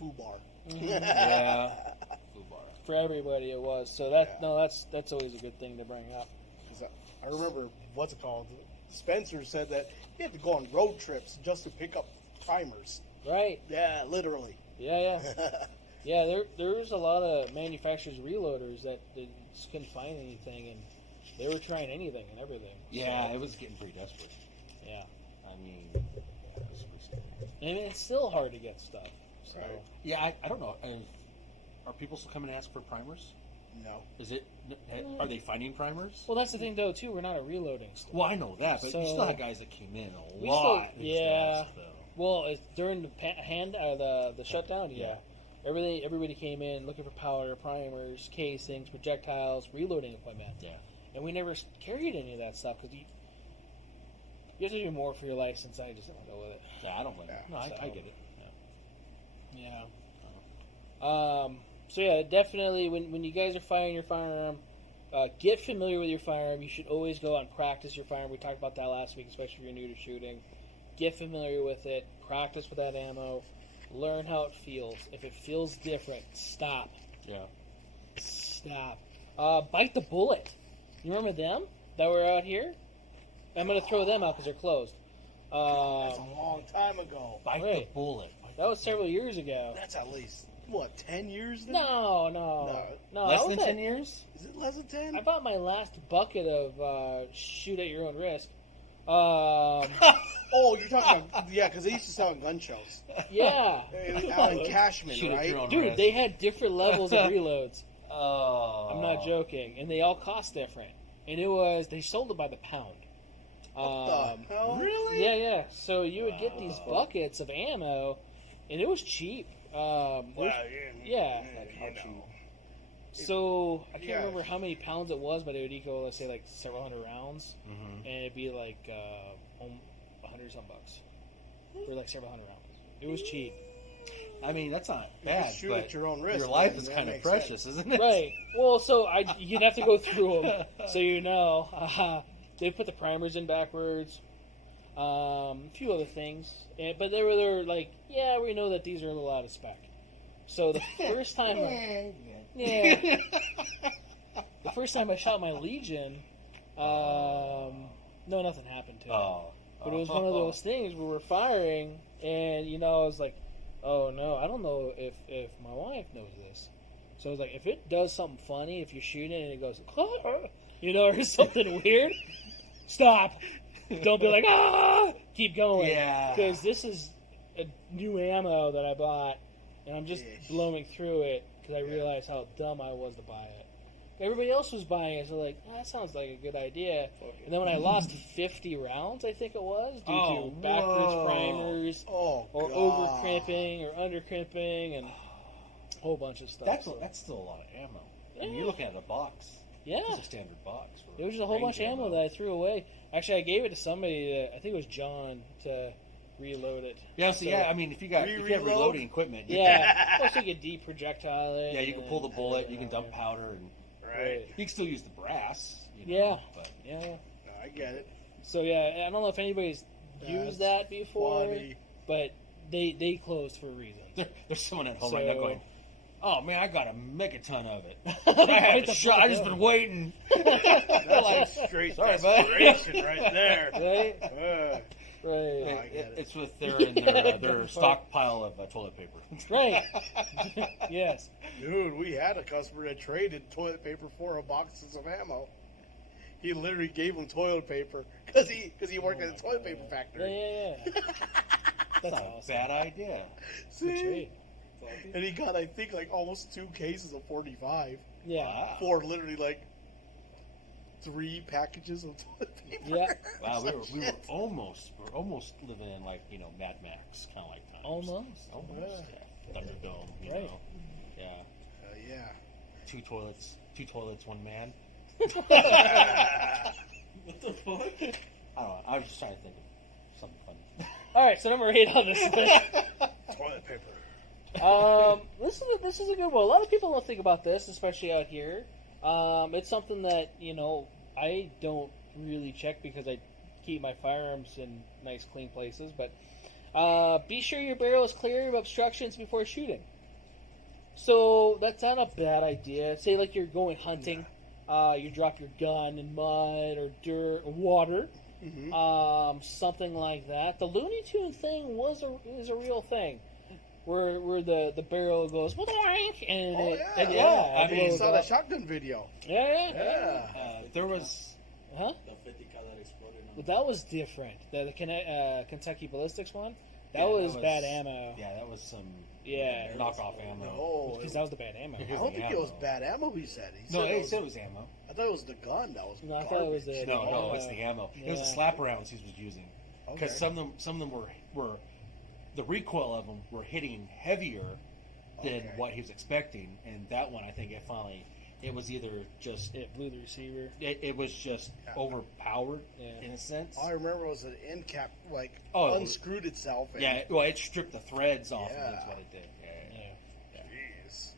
foobar. Yeah. Fubar. For everybody, it was. So that's always a good thing to bring up. 'Cause I remember what's it called? Spencer said that he had to go on road trips just to pick up primers. Right. Yeah, literally. Yeah. Yeah, there's a lot of manufacturers reloaders that just couldn't find anything, and they were trying anything and everything. Yeah, So, it was getting pretty desperate. yeah. I mean, it was pretty scary. I mean, it's still hard to get stuff. So Right. Yeah, I don't know. Are people still coming to ask for primers? No. Is it? Are they finding primers? well, that's the thing though too. We're not a reloading store. Well, I know that, but you So- still had guys that came in a We lot. still- used to yeah. ask, though. Well, it's during the shutdown. Yeah. Everybody came in looking for powder, primers, casings, projectiles, reloading equipment. Yeah. And we never carried any of that stuff because you have to do more for your license. I just don't go with it. Yeah, I don't blame you. Yeah. No, I So- get it. Yeah. So yeah, definitely when you guys are firing your firearm, get familiar with your firearm. You should always go out and practice your firearm. We talked about that last week, especially if you're new to shooting. Get familiar with it. Practice with that ammo. Learn how it feels. If it feels different, stop. Yeah. Stop. Bite the Bullet. You remember them that were out here? I'm going to throw them out because they're closed. That's a long time ago. Bite the Right. bullet. That was several years ago. That's at least, what, 10 years now? No. Less I than was 10 at- years? Is it less than 10? I bought my last bucket of shoot at your own risk. Oh, you're talking about, yeah, because they used to sell in gun shows. Yeah. Out in Cashman, Shoot at your right? own Dude, risk. they had different levels of reloads. Oh. I'm not joking. And they all cost different. And they sold it by the pound. What the hell? Really? Yeah. So you would get these buckets of ammo, and it was cheap. Well, yeah. you know. So I can't Yeah. remember how many pounds it was, but it would equal, let's say, like several hundred rounds, Mhm. and it'd be like $100 bucks for like several hundred rounds. It was cheap, I mean, that's not You bad, just shoot but at your own risk. your life man. is That kind of makes precious, sense. isn't it? right? Well, so you'd have to go through them, so you know. They put the primers in backwards, a few other things, but they were like, yeah, we know that these are a little out of spec. So the first time, yeah. The first time I shot my Legion, no, nothing happened to it. Oh. But it was one of those things where we're firing, and I was like, oh no, I don't know if my wife knows this. So I was like, if it does something funny, if you're shooting and it goes, or something weird, stop. Don't be like, keep going. Yeah. Because this is a new ammo that I bought, and I'm just blowing through it because I realized how dumb I was to buy it. Everybody else was buying it, so that sounds like a good idea. And then when I lost 50 rounds, I think it was, due to backwards primers, or over crimping, or under crimping, and a whole bunch of stuff. That's still a lot of ammo. I mean, you're looking at a box. Yeah. It's a standard box. For It was just a whole bunch of range ammo that I threw away. Actually, I gave it to somebody, I think it was John, to reload it. Yeah, so I mean, if you have reloading equipment, Yeah. Plus, you could deprojectile it. yeah, you can pull the bullet, you can dump powder, and Right. you can still use the brass. Yeah. But Yeah. I get it. So, yeah, I don't know if anybody's used that before, Funny. but they closed for a reason. there's someone at home right now So- going, "Oh man, I got a megaton of it. Right I had the a shot. I fuck just up. been waiting." That's like straight Sorry, bud. desperation right there. Right? Right. I get it. It's with their stockpile of toilet paper. Right. Yes. Dude, we had a customer that traded toilet paper for a boxes of ammo. He literally gave him toilet paper because he worked at a toilet paper Yeah, factory. yeah. That's That's not awesome. a bad idea. Good See? trade. And he got, I think, like almost 2 cases of 45 Yeah. Wow. for literally like 3 packages of toilet paper. Yeah. Wow, we were almost living in like Mad Max kind of like times. Almost. Yeah. Thunderdome, you Right. know. Yeah. Yeah. 2 toilets, 1 man. What the fuck? I don't know. I was just trying to think of something funny. All right, so number 8 on this list. Toilet paper. This is a good one. A lot of people don't think about this, especially out here. It's something that I don't really check because I keep my firearms in nice, clean places. But be sure your barrel is clear of obstructions before shooting. So that's not a bad idea. Say like you're going hunting, you drop your gun in mud or dirt or water. Mm-hmm. Something like that. The Looney Tune thing is a real thing, where the barrel goes and Oh, it, yeah. and I mean, you blows saw up. that shotgun video. Yeah. Yeah. There was Huh? The 50 cal that exploded on But that was different. The Kentucky Ballistics one. That Yeah, was bad ammo. Yeah, that was some Yeah. knockoff ammo. No, Because that was the bad ammo. I don't think it was bad ammo. He said. He No, said he said it was ammo. I thought it was the gun that was. No, I thought it was garbage. the- No, ammo. it's the ammo. It was the Yeah. slap rounds he was using. Because Okay. some of them were the recoil of them were hitting heavier than Okay. what he was expecting, and that one I think it was either just It blew the receiver. it was just overpowered Yeah. in a sense. All I remember was an end cap Oh, unscrewed itself. And, Yeah, well, it stripped the threads off. Yeah. That's what it did. Yeah. Jeez.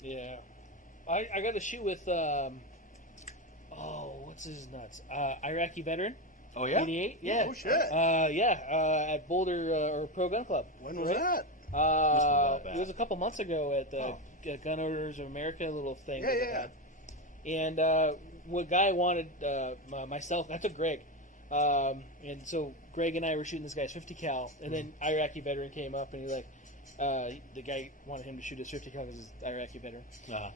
Yeah. I got to shoot with what's his nuts? Iraqi veteran. Oh yeah. 88. Yeah. Oh shit. At Boulder or Pro Gun Club. When was Right? that? while back. It was a couple months ago at the Gun Owners of America little thing. Yeah, that they yeah. had. And what guy wanted myself? I took Greg. And so Greg and I were shooting this guy's 50 cal, and then Iraqi veteran came up, and he like, the guy wanted him to shoot his 50 cal because he's Iraqi veteran. Uh-huh.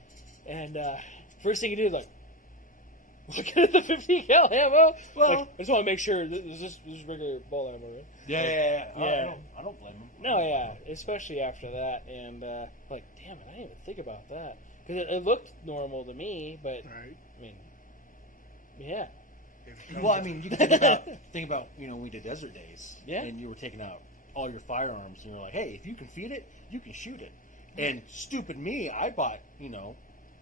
And first thing he did, like, looking at the 50 cal ammo. Well, Like, I just want to make sure this is regular ball ammo, right? yeah. Yeah. I don't blame him. No, yeah, especially after that, and like, damn it, I didn't even think about that because it looked normal to me, but Right. I mean, yeah, Well, I mean, you can think about when we did Desert Days, Yeah. and you were taking out all your firearms, and you're like, hey, if you can feed it, you can shoot it. And stupid me, I bought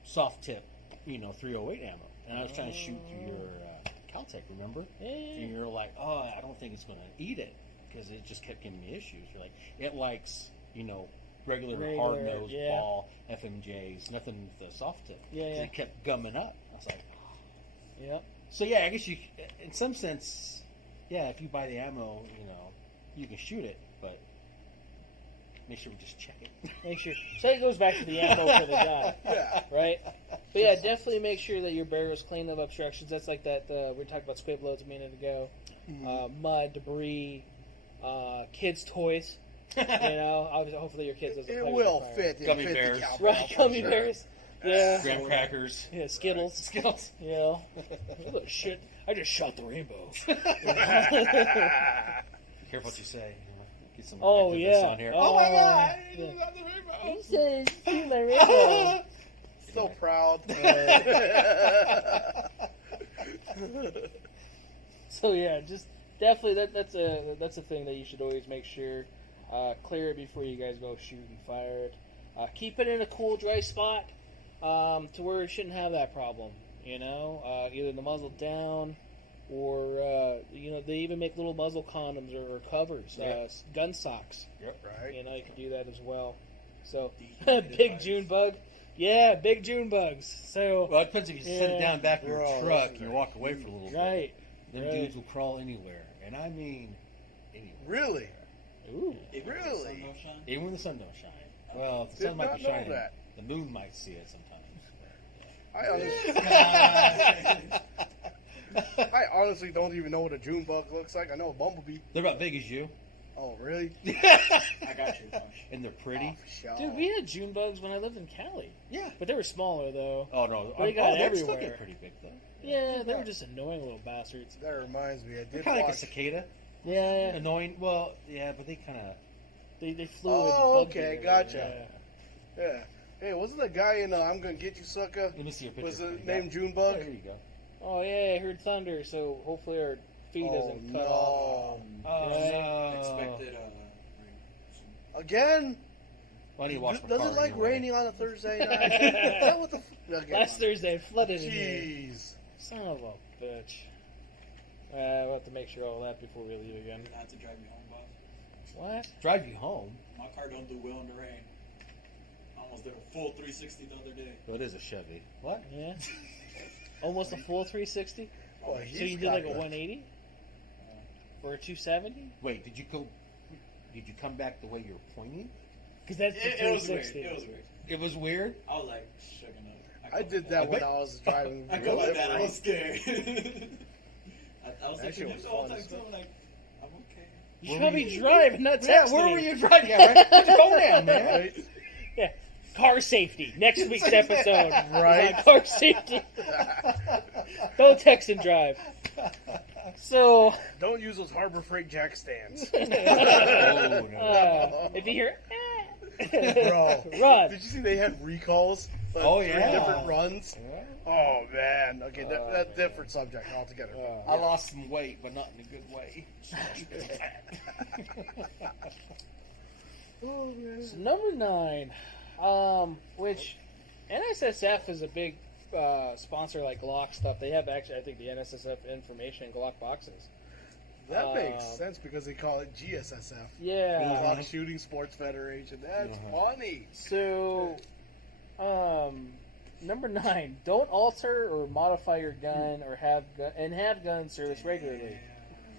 soft tip 308 ammo, and I was trying to shoot through your Caltech, remember? And you're like, oh, I don't think it's going to eat it because it just kept giving me issues. You're like, it likes regular hard nosed ball FMJs, nothing with the soft tip. Yeah, 'Cause yeah. It kept gumming up. I was like, yeah. so yeah, I guess you, in some sense, yeah, if you buy the ammo, you can shoot it, but make sure we just check it. Make sure. So it goes back to the ammo for the guy, Yeah. right? But yeah, definitely make sure that your barrel's clean of obstructions. That's like that. We talked about squib loads a minute ago. Mud, debris, kids' toys. Obviously, hopefully your kids doesn't. It play will with fire. fit in Gummy 50 bears. cal Right, barrel, for gummy sure. bears. Yeah. Graham crackers. Yeah, Skittles. Skittles. Oh, shit. I just shot the rainbow. Careful what you say. Get some Oh, activists yeah. on here. Oh, my God! yeah. You got the rainbow. He says, see my rainbow. So proud. So yeah, just definitely that's a thing that you should always make sure clear it before you guys go shoot and fire it. Keep it in a cool, dry spot to where it shouldn't have that problem. Either the muzzle down, or they even make little muzzle condoms or covers, Yep. gun socks. Right. You can do that as well. So big June bug. Yeah, big June bugs. So Well, it depends if you set it Yeah. down back in your Bro, truck this and you walk away for a little bit. right. Them right. dudes will crawl anywhere. And I mean, anywhere. Really? Ooh. Even if the Really? sun don't shine? Even when the sun don't shine. Well, if the Did sun might not be know shining, that. the moon might see it sometimes. I honestly don't even know what a June bug looks like. I know a bumblebee. They're about big as you. Oh, really? I got you, Josh. And they're pretty. Oh, for sure. Dude, we had June bugs when I lived in Cali, Yeah. but they were smaller though. Oh, no. They got they'd still everywhere. get pretty big, though. Yeah, they were just annoying little bastards. That reminds me. I They're did kind of like a watch. cicada. Yeah, Annoying. Well, yeah, but they kind of... they flew. Oh, with bug okay, beer. gotcha. Yeah. Hey, wasn't the guy in I'm Gonna Get You, Sucker? Let me see your picture. Was What it you named got? June Bug? Yeah, there you go. Oh yeah, I heard thunder, so hopefully our feed doesn't cut off. Oh, Right. no. Expected rain. Again? Well, I need to wash my Does car it like anyway. raining on a Thursday night? Is that what the okay, Last Thursday it flooded in here. Jeez. Son of a bitch. We'll have to make sure all that before we leave again. I had to drive me home, boss. What? Drive you home. My car don't do well in the rain. I almost did a full 360 the other day. Well, it is a Chevy. What? Yeah. Almost a full 360. Well, So he's you did got like a the- 180 or a 270? Wait, did you come back the way you're pointing? Because that's the It was weird. 360. It was weird. It was weird. I was like, shaking up. I did that when I was driving. I go like that. I was scared. I was That like, shit you was the whole fun time as too. fuck. I'm like, I'm okay. You Where should were probably you- drive, not Yeah, texting. where were you driving? Yeah, right? Put your phone down, man. Right? Yeah. Car safety. Next week's episode. Right. Is on car safety. Don't text and drive. So, Don't use those Harbor Freight jack stands. Oh, no. if you hear, Bro. run. Did you see they had recalls? Oh, for yeah. different runs. Yeah. Oh man. Okay, that's different subject altogether. I lost some weight, but not in a good way. Oh man. So number 9, which NSSF is a big sponsor like Glock stuff. They have actually, I think, the NSSF information in Glock boxes. That makes sense because they call it GSSF. Yeah. Glock Shooting Sports Federation. That's funny. So, number 9, don't alter or modify your gun or have gun service regularly.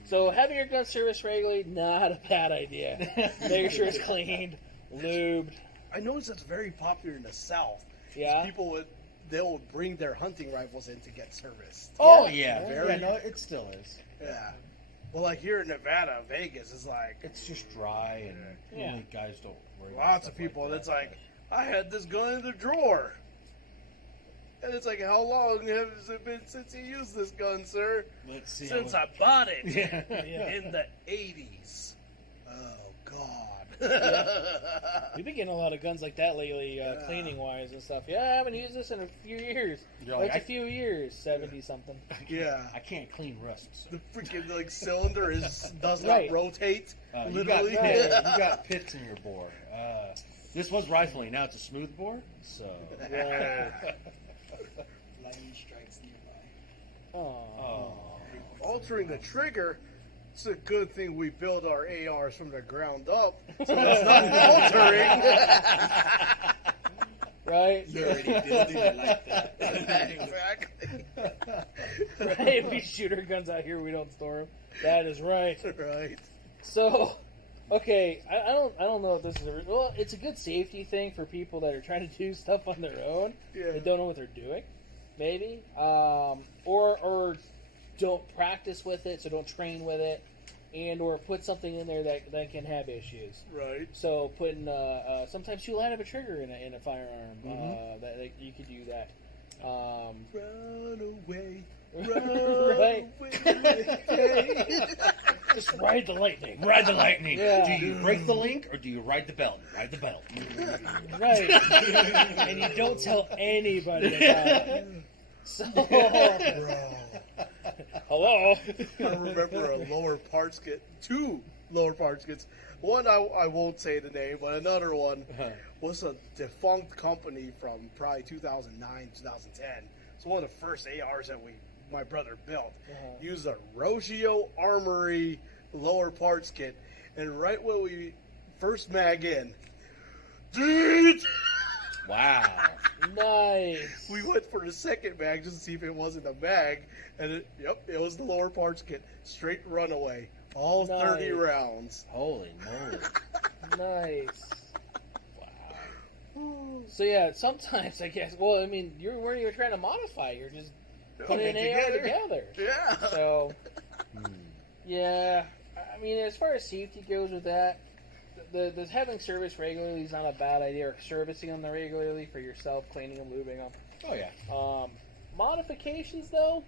So having your gun service regularly, not a bad idea. Make sure it's cleaned, lubed. I noticed that's very popular in the South. Yeah. People would they'll bring their hunting rifles in to get serviced. Oh Yeah, yeah, very- no, it still is. Yeah. But like here in Nevada, Vegas is like It's just dry, and Yeah. normally guys don't worry about lots stuff of people. Like That's that. like, I had this gun in the drawer, and it's like, how long has it been since you used this gun, sir? Let's see. Since I bought it Yeah. in the '80s. Oh God. We've been getting a lot of guns like that lately, cleaning wise and stuff. Yeah, I haven't used this in a few years. You're Like like, a few years, 70 something. Yeah. I can't clean rusts. The freaking like cylinder does not Right. rotate. You got, Literally. you got pits in your bore. This was rifling. Now it's a smooth bore. So. Right. Lightning strikes nearby. Oh. Altering the trigger. It's a good thing we build our ARs from the ground up, so it's not altering. Right? You're already building it like that. Exactly. Right? We shoot our guns out here, we don't store them. That is right. Right. So, okay, I don't know if this is well, it's a good safety thing for people that are trying to do stuff on their own. Yeah. They don't know what they're doing, maybe, or don't practice with it, so don't train with it, and or put something in there that can have issues. Right. So putting sometimes you light up a trigger in a firearm. That you could do that. Run away. Right. away. Just ride the lightning. Ride the lightning. Yeah. Do you break the link or do you ride the belt? Ride the belt. Right. And you don't tell anybody about it. So, hello. I remember a lower parts kit, two lower parts kits. One I won't say the name, but another one was a defunct company from probably 2009, 2010. It's one of the first ARs that my brother built. Used a Rogio Armory lower parts kit, and right when we first mag in, dude, Wow. Nice. we went for the second mag just to see if it wasn't a mag, and it was the lower parts kit. Straight runaway, all 30 Nice. rounds. Holy moly. Nice. Wow. So yeah, sometimes I guess. Well, I mean, you're trying to modify. You're just putting an AR together. Yeah. So yeah, I mean, as far as safety goes with that, the having service regularly is not a bad idea. Or servicing them regularly for yourself, cleaning them, lubing them. Oh yeah. Modifications though,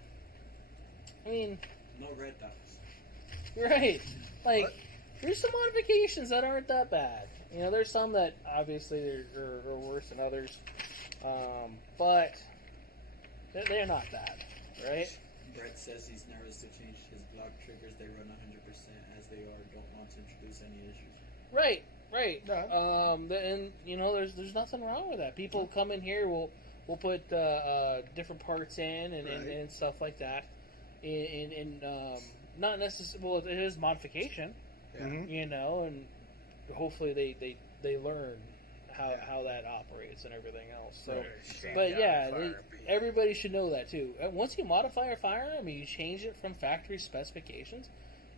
I mean, No red dots. right? Like, What? there's some modifications that aren't that bad. You know, there's some that obviously are worse than others, but they're not bad, right? Brett says he's nervous to change his block triggers. They run 100% as they are. Don't want to introduce any issues. Right, right. Yeah. And you know, there's nothing wrong with that. People come in here, we'll put different parts in and stuff like that. And not necessarily. Well, it is modification, you know, and hopefully they learn how that operates and everything else. So, but yeah, everybody should know that too. Once you modify a firearm and you change it from factory specifications,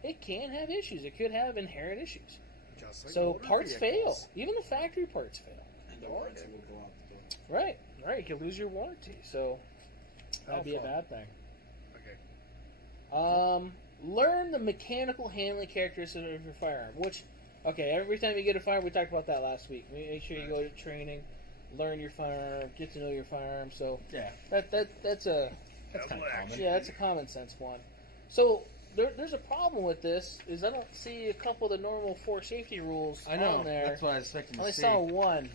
it can have issues. It could have inherent issues. Just like So motor parts vehicles. fail. Even the factory parts fail. And the warranty will go out the door. Right, right. You could lose your warranty. So that'd be a fun. bad thing. Okay. Learn the mechanical handling characteristics of your firearm. Which, okay, every time you get a firearm, we talked about that last week. Make sure you go to training, learn your firearm, get to know your firearm. So Yeah. that's a That's kind of common. yeah, that's a common sense one. So there's a problem with this. Is I don't see a couple of the normal 4 safety rules I know. on there. That's what I was expecting I to only see. saw one.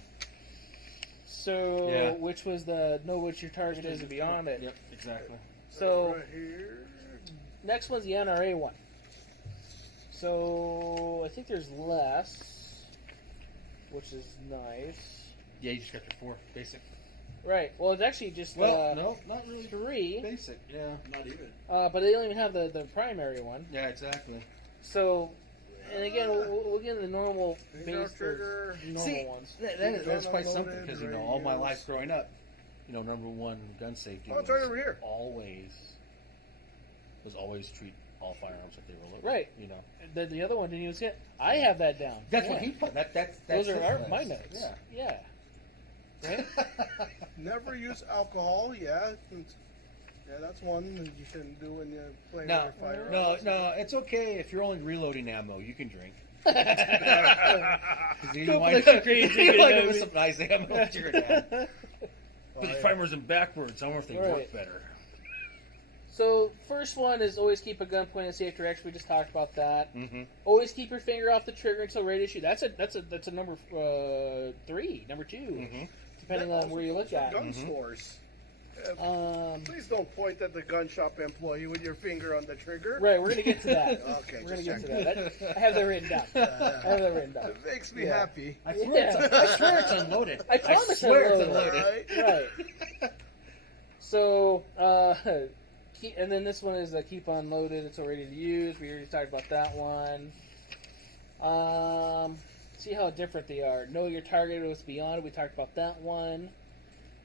So, Yeah. which was the know what your target is and beyond it. Yep, exactly. So, right here. next one's the NRA one. So, I think there's less, which is nice. Yeah, you just got your 4 basic. Right. Well, it's actually just No, not really 3, basic. Yeah. Not even. but they don't even have the primary one. Yeah, exactly. So, and again, we'll get into the normal Finger base, trigger. normal See, ones. That's quite Unloaded something because all my radios. life growing up, number one gun safety Oh, it's right over here. was always treat all firearms if they were loaded. Right. The other one didn't even see it. I have that down. That's Yeah. what he put. That's Those his are list. my notes. Yeah. Yeah. Right? Never use alcohol. Yeah, that's one that you shouldn't do when you're playing No, with your firearms. no, it's okay if you're only reloading ammo. You can drink. You Don't might play crazy, you you might know go with what I some nice ammo to your dad. Oh, Put the yeah. primers in backwards. I wonder if they Right. work better. So, first one is always keep a gun pointed in a safe direction. We just talked about that. Mm-hmm. Always keep your finger off the trigger until ready to shoot. That's a number 3, number 2, Mm-hmm. depending on where you look at. Gun stores. Please don't point at the gun shop employee with your finger on the trigger. Right, we're gonna get to that. Okay, We're gonna just get to that. I have that written down. I have that written down. It makes me Yeah. happy. I swear it's unloaded. I promise swear it's unloaded. unloaded. Right. So, and then this one is keep unloaded until ready to use. We already talked about that one. See how different they are. Know your target, what's beyond it. We talked about that one.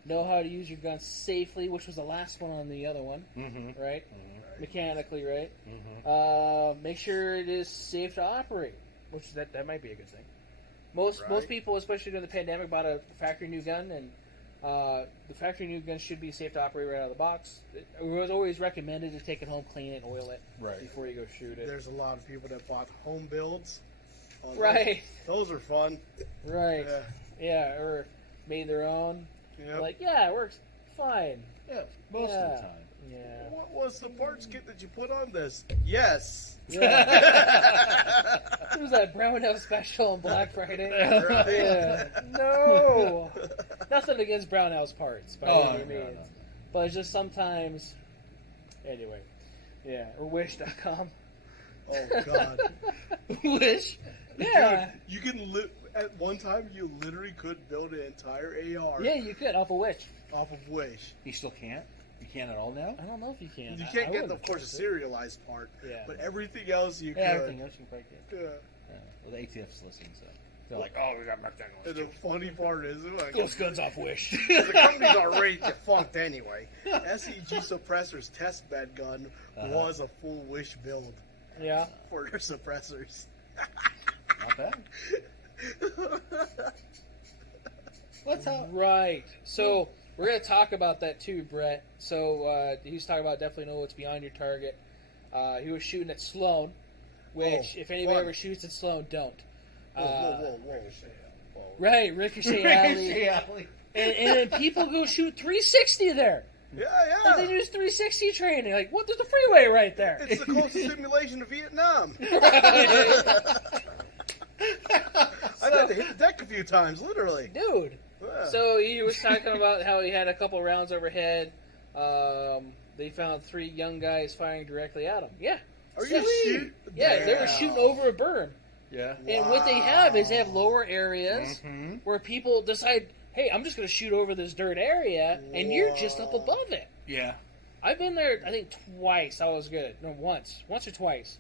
Know how to use your gun safely, which was the last one on the other one, Mm-hmm. right? Mm-hmm. Mechanically, right? Mm-hmm. Make sure it is safe to operate, which that might be a good thing. Most Right. people, especially during the pandemic, bought a factory new gun, and the factory new gun should be safe to operate right out of the box. It was always recommended to take it home, clean it, and oil it Right. before you go shoot it. There's a lot of people that bought home builds. Right, Those are fun. right, Yeah. yeah, or made their own. Yep. Like, yeah, it works fine. Yeah, most Yeah. of the time. Yeah. What was the parts kit that you put on this? Yes. Yeah. It was that Brownell special on Black Friday. Right. Yeah. No. Nothing against Brownell's parts by any no, means. no. But it's just sometimes. Anyway. Yeah. Or wish.com. Oh God. Wish? Yeah. Dude, you can at one time you literally could build an entire AR Yeah, you could off a Wish. off of Wish. You still can't? You can't at all now? I don't know if you can. You I can't get, wouldn't of course, the trust it. serialized part, Yeah. but everything else you Yeah, could. everything else you can probably get. Yeah. Yeah. Well, the ATF's listening, so they're like, oh, we got marked down. And the funny part is, like, Ghost guns off Wish. the company's already defunct anyway. SEG Suppressor's test bed gun was a full Wish build Yeah. for their suppressors. Not bad. What's up? Right. So we're going to talk about that too, Brett. So he was talking about definitely know what's beyond your target. He was shooting at Sloan, which Oh, if anybody fun. ever shoots at Sloan, don't. Whoa. Right, Ricochet Alley. And then people go shoot 360 there. Yeah, Like they do this 360 training. Like, what? There's a freeway right there. It's the closest simulation to Vietnam. I've had to hit the deck a few times, literally. Dude. Yeah. So he was talking about how he had a couple rounds overhead. They found 3 young guys firing directly at him. Yeah. Are you Sweet. shooting? Yeah, they were shooting over a berm. Yeah. And what they have is they have lower areas Mhm. where people decide, hey, I'm just going to shoot over this dirt area, and you're just up above it. Yeah. I've been there, I think, twice. I was good. No, once or twice.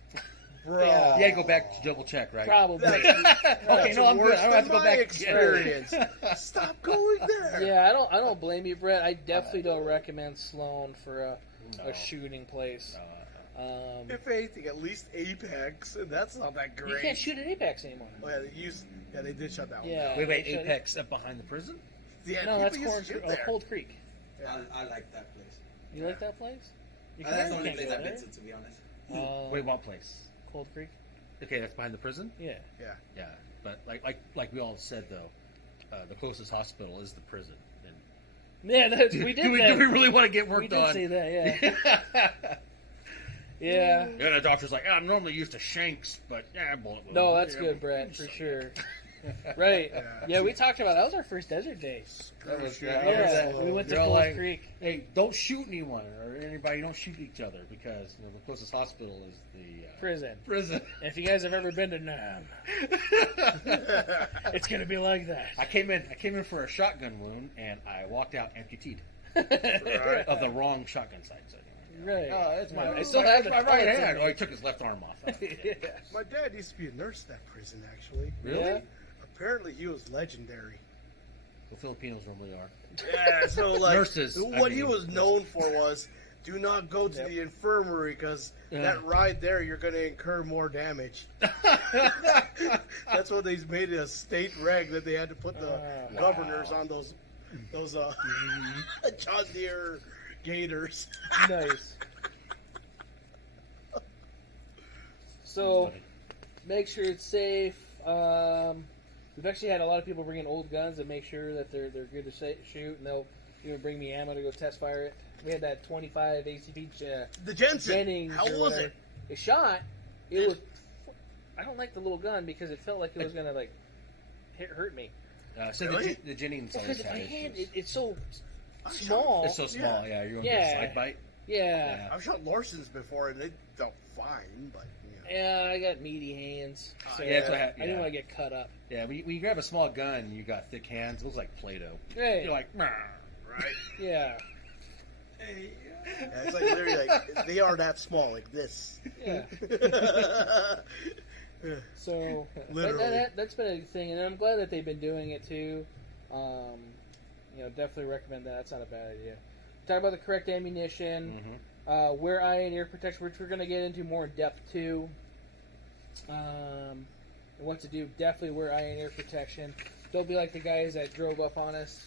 Bro. Yeah. You gotta go back to double check, right? Probably. Okay, no, I'm good. I don't have to go back. Experience. Stop going there. Yeah, I don't blame you, Brett. I definitely don't recommend Sloan for No. a shooting place. If anything, at least Apex, and that's not that You great. can't shoot at Apex anymore. Oh, yeah, they did shut that one Yeah. down. Wait, Apex up behind the prison? Yeah, No, that's people used to shoot there. Cold Creek. Yeah. I like that place. You like that place? You That's the you only can't place go I've been there. to be honest. Wait, what place? Cold Creek. Okay, that's behind the prison? Yeah. Yeah. But like we all said though, the closest hospital is the prison. And Yeah, we did do we that. really want to get worked We did on? say that, yeah. Yeah. Yeah, the doctor's like, I'm normally used to shanks, but yeah, bullet wound. No, that's Yeah, good, Brett, for sure. Right. Yeah, we talked about that was our first desert day. That was good. Yeah, we went to You're all Cold like, Creek. Hey, don't shoot anyone or anybody. Don't shoot each other because the closest hospital is the Prison. Prison. And if you guys have ever been to Nam, it's gonna be like that. I came in for a shotgun wound, and I walked out amputee Right. of the wrong shotgun sight. So Right. oh, it's my. I still have the my right pellets in hand. me. Oh, he took his left arm off. Yeah. My dad used to be a nurse at that prison, actually. Really? Yeah. Apparently, he was legendary. Well, Filipinos normally are. Yeah, so like Nurses, what I he mean. was known for was do not go to the infirmary because that ride there you're going to incur more damage. That's what they made it a state reg that they had to put the governors on those those John Deere Gators. Nice. So, make sure it's safe. We've actually had a lot of people bring in old guns and make sure that they're good to shoot, and they'll even bring me ammo to go test fire it. We had that 25 ACP The Jensen. Jennings. How was it? It shot. It was. I don't like the little gun because it felt like it was gonna like hurt me. So Really? the Jennings Because always my had hand, issues. it's so small. It's so small. Yeah, you're going Yeah. for a slide bite. Yeah. I've shot Larson's before, and they felt fine, but Yeah, I got meaty hands. So Yeah, that's what I didn't yeah. want to get cut up. Yeah, when you grab a small gun, you got thick hands. It looks like Play-Doh. Right. You're like, "Nah." right? Yeah. Yeah, it's like literally like they are that small, like this. Yeah. So Literally. that's been a thing, and I'm glad that they've been doing it too. Definitely recommend that. That's not a bad idea. Talk about the correct ammunition, wear eye and ear protection, which we're going to get into more in depth too. And what to do? Definitely wear eye and ear protection. Don't be like the guys that drove up on us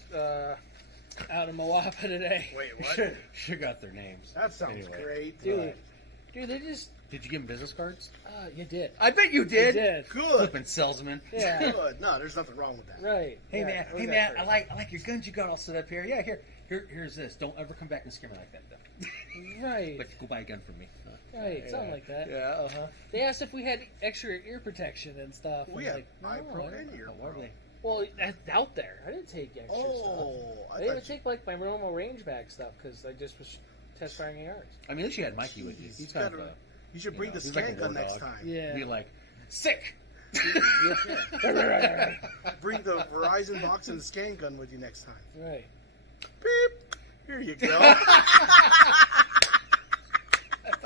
out in Moapa today. Wait, what? Should got their names. That sounds Anyway. great. Dude, they just Did you give them business cards? you did. I bet you You did. did. Good. Flipping salesman. Yeah. Good. No, there's nothing wrong with that. Right. Hey Yeah, man, what was hey that man, for? I like your guns you got all set up here. Yeah, here's this. Don't ever come back and scare me like that though. Right. Like go buy a gun from me. Right, something like that. Yeah, They asked if we had extra ear protection and stuff. We and have like, no, iPro I don't- and ear. Lovely. Well, that's out there. I didn't take extra Oh, stuff. I I didn't thought take like my normal range bag stuff because I just was test firing ARs. I mean, at least you had Mikey with you. He's kind of gotta- a, you should bring the he's like a scan gun war next dog. time. Yeah. be like, sick. Bring the Verizon box and the scan gun with you next time. Right. Beep. Here you go.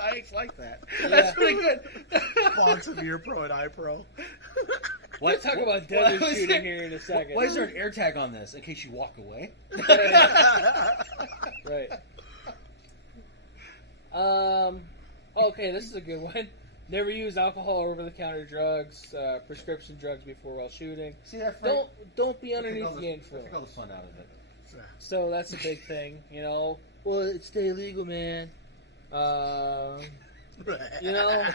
I like that. Yeah. That's pretty good. Box of Ear Pro and iPro. We'll talk about deadly shooting here in a second. Why is there an air tag on this in case you walk away? Right. Okay, this is a good one. Never use alcohol or over-the-counter drugs, prescription drugs before while shooting. See that? Don't be underneath the I influence. took all the fun out of it. So that's a big thing, you know. Well, it's stay legal, man. You know.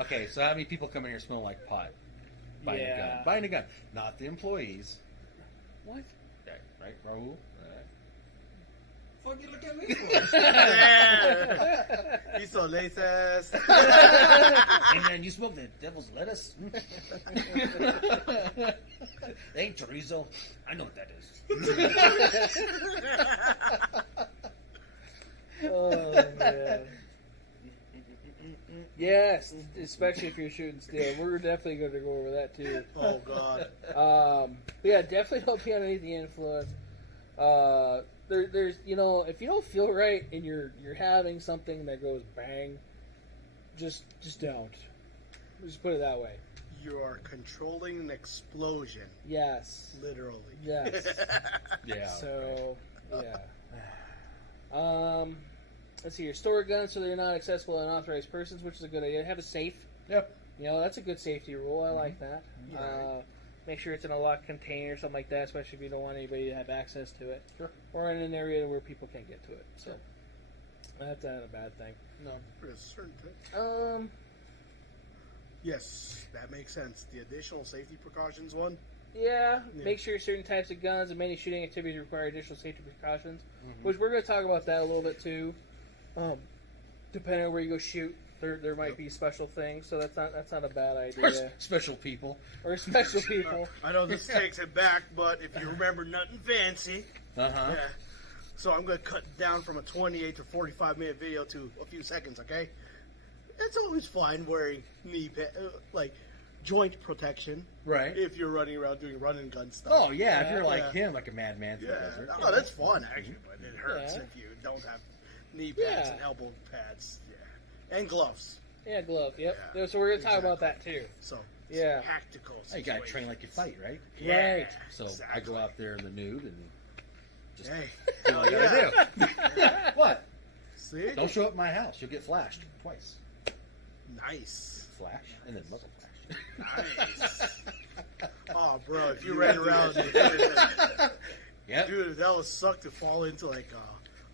Okay, so how many people come in here smelling like pot? Buying a gun. Buying a gun. Not the employees. What? Yeah, right, Raul? Fuck you look at me for? Yeah. He's so racist. Hey man, you smoke the devil's lettuce? Ain't chorizo. I know what that is. Oh man. Yes, especially if you're shooting steel. We're definitely going to go over that too. Oh God. But yeah, definitely don't be underneath the influence. There's if you don't feel right and you're having something that goes bang, just don't. Just put it that way. You are controlling an explosion. Yes. Literally. Yes. Yeah. So yeah. Let's see. Store guns so they're not accessible to unauthorized persons, which is a good idea. Have a safe. Yep. That's a good safety rule. I like that. Yeah. Make sure it's in a locked container or something like that, especially if you don't want anybody to have access to it. Sure. Or in an area where people can't get to it. So that's not a bad thing. No. For a certain thing. Um. Yes, that makes sense. The additional safety precautions one. Yeah. Yeah. Make sure certain types of guns and many shooting activities require additional safety precautions, which we're going to talk about that a little bit too. Depending on where you go shoot, there might be special things, so that's not a bad idea. Special people. Or special people. I know this takes it back, but if you remember nothing fancy, Uh-huh. yeah. So I'm going to cut down from a 28 to 45-minute video to a few seconds, okay? It's always fine wearing joint protection Right. if you're running around doing run and gun stuff. Oh, yeah, if you're like Yeah. him, like a madman through the Yeah. desert. Oh, that's fun, actually, but it hurts Yeah. if you don't have knee pads Yeah. and elbow pads. Yeah. And gloves. Yeah, glove. Yep. Yeah, So we're going to talk exactly. about that too. So, it's Yeah. tactical Hey, you gotta situation. train like you fight, right? Yeah, Right. So I exactly. go out there in the nude and just Hey, do what I gotta do. What? see? Don't show up at my house. You'll get flashed twice. Nice. Flash and then muzzle flash. Nice. Oh, bro, if you ran around, Yep. Dude, that would suck to fall into like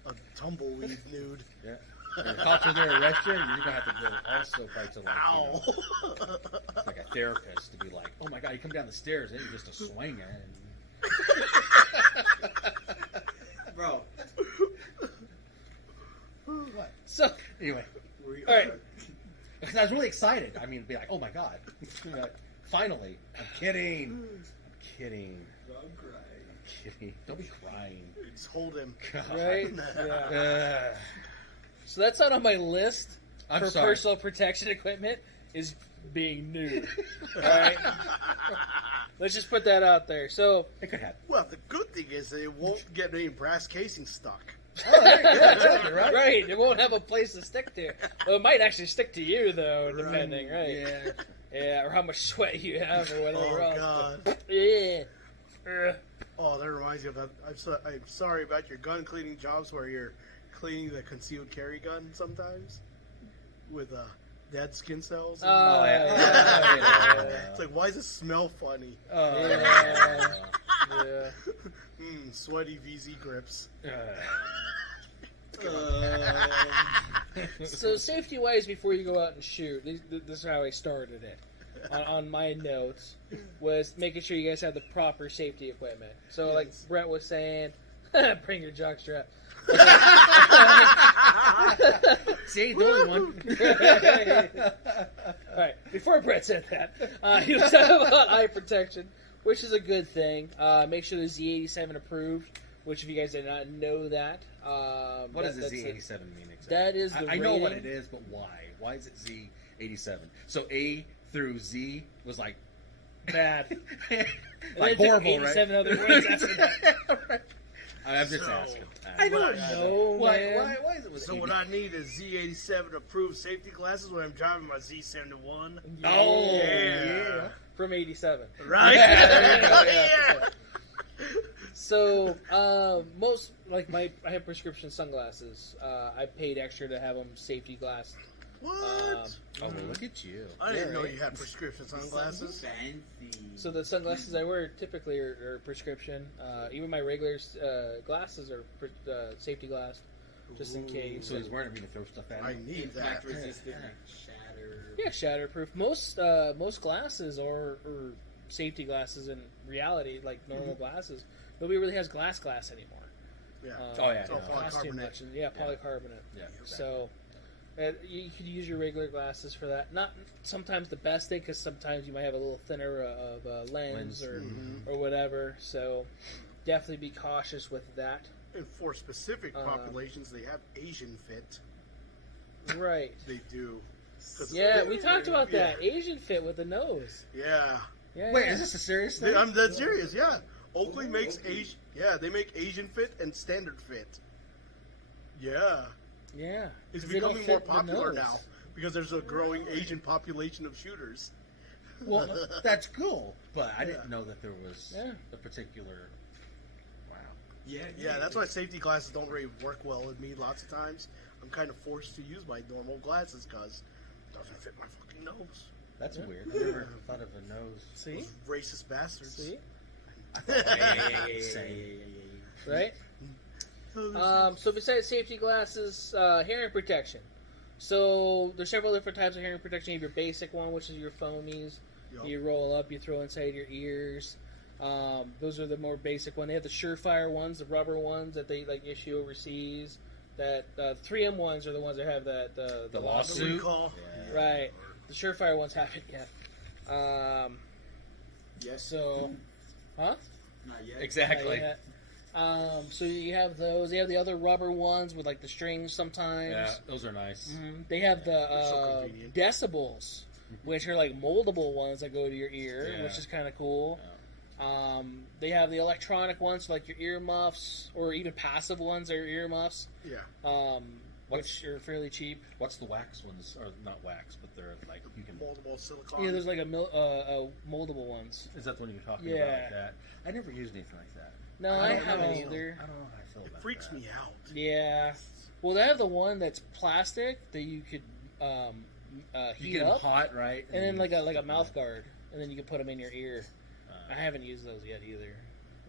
a tumbleweed nude. Yeah. If the cops are there to arrest you, you're gonna have to go also probably to like, Ow. like a therapist to be like, oh my god, you come down the stairs, and you're just a swinger. Bro. So Anyway, all right. because I was really excited. I mean, be like, oh my god, finally. I'm kidding. Don't cry. Kidding. Don't be crying. Just hold him. God. Right? Yeah. So that's not on my list I'm for sorry. personal protection equipment is being nude. Alright? Let's just put that out there. So, It could happen. Well, the good thing is it won't get any brass casing stuck. Oh, there you go. Exactly, right? right, it won't have a place to stick to. Well, it might actually stick to you, though, depending, right? Yeah. Yeah, or how much sweat you have or whatever Oh, else. God. Yeah. Ugh. Oh, that reminds me of that. I'm sorry about your gun cleaning jobs where you're cleaning the concealed carry gun sometimes with dead skin cells. Oh, yeah. It's like, why does it smell funny? Yeah. Yeah. Sweaty VZ grips. So safety wise, before you go out and shoot, this is how I started it. On my notes was making sure you guys have the proper safety equipment. So like Yes. Brett was saying, bring your jockstrap. See, the only one. All right. Before Brett said that, he was talking about eye protection, which is a good thing. Make sure the Z87 approved. Which, if you guys did not know that, What does the that's Z87 mean exactly? That is the I know what rating. it is, but why? Why is it Z87? So A through Z was like bad. like And then horrible, 87 right? other words after that. Right. I'm just So, asking. I don't Why- know, Why man. is it with So what I need is Z87 approved safety glasses when I'm driving my Z71. Oh, Yeah. From 87. Right? Yeah, there you go, Yeah. So, most, like, I have prescription sunglasses. I paid extra to have them safety glassed. What? Oh, well, look at you. I didn't yeah, know right. you had prescription sunglasses. Fancy. So the sunglasses I wear typically are prescription. Even my regular glasses are safety glassed, just in case. So he's wearing it to throw stuff at I him. need that. Impact resistant, shatter. Yeah, shatterproof. Most glasses are safety glasses in reality, like normal glasses. Nobody really has glass anymore. Yeah. Oh, yeah, It's all no. Costs too polycarbonate. much. Yeah, polycarbonate. Yeah, exactly. So you could use your regular glasses for that. Not sometimes the best thing, because sometimes you might have a little thinner of lens or whatever. So definitely be cautious with that. And for specific populations, they have Asian fit. Right. They do. 'Cause- Yeah, we talked about Yeah. that. Asian fit with the nose. Yeah. Yeah. Wait, is this a serious thing? I'm dead serious, yeah. Oakley makes Asian. Yeah, they make Asian fit and standard fit. Yeah. Yeah. It's They don't becoming more fit the popular nose. now because there's a growing Asian population of shooters. Well, that's cool, but I didn't know that there was Yeah. a particular. Wow. Yeah, that's why safety glasses don't really work well with me lots of times. I'm kind of forced to use my normal glasses because it doesn't fit my fucking nose. That's Yeah. weird. I never thought of a nose. See? Those racist bastards. See? Same. Right? So besides safety glasses, hearing protection. So there's several different types of hearing protection. You have your basic one, which is your foamies. Yup. You roll up, you throw inside your ears. Those are the more basic one. They have the Surefire ones, the rubber ones that they like issue overseas. That 3M ones are the ones that have that the lawsuit. Recall. Yeah. Right. The Surefire ones haven't yet. Yes. So, huh? Not yet. Exactly. Not yet. So you have those. They have the other rubber ones with like the strings sometimes. Yeah, those are nice. Mhm. They have They're so the convenient. decibels, which are like moldable ones that go to your ear, Yeah. which is kind of cool. They have the electronic ones, like your earmuffs, or even passive ones that are earmuffs, Yeah. which are fairly cheap. What's the wax ones? Or not wax, but they're like you can. Moldable silicone. Yeah, there's like moldable ones. Is that the one you're talking Yeah. about? Like that. I never used anything like that. No, I I don't haven't know. either. I don't know how I feel about It freaks that. me out. Yeah. Well, they have the one that's plastic that you could You heat get them up, hot, right? and then like a mouth guard, and then you can put them in your ear. I haven't used those yet either.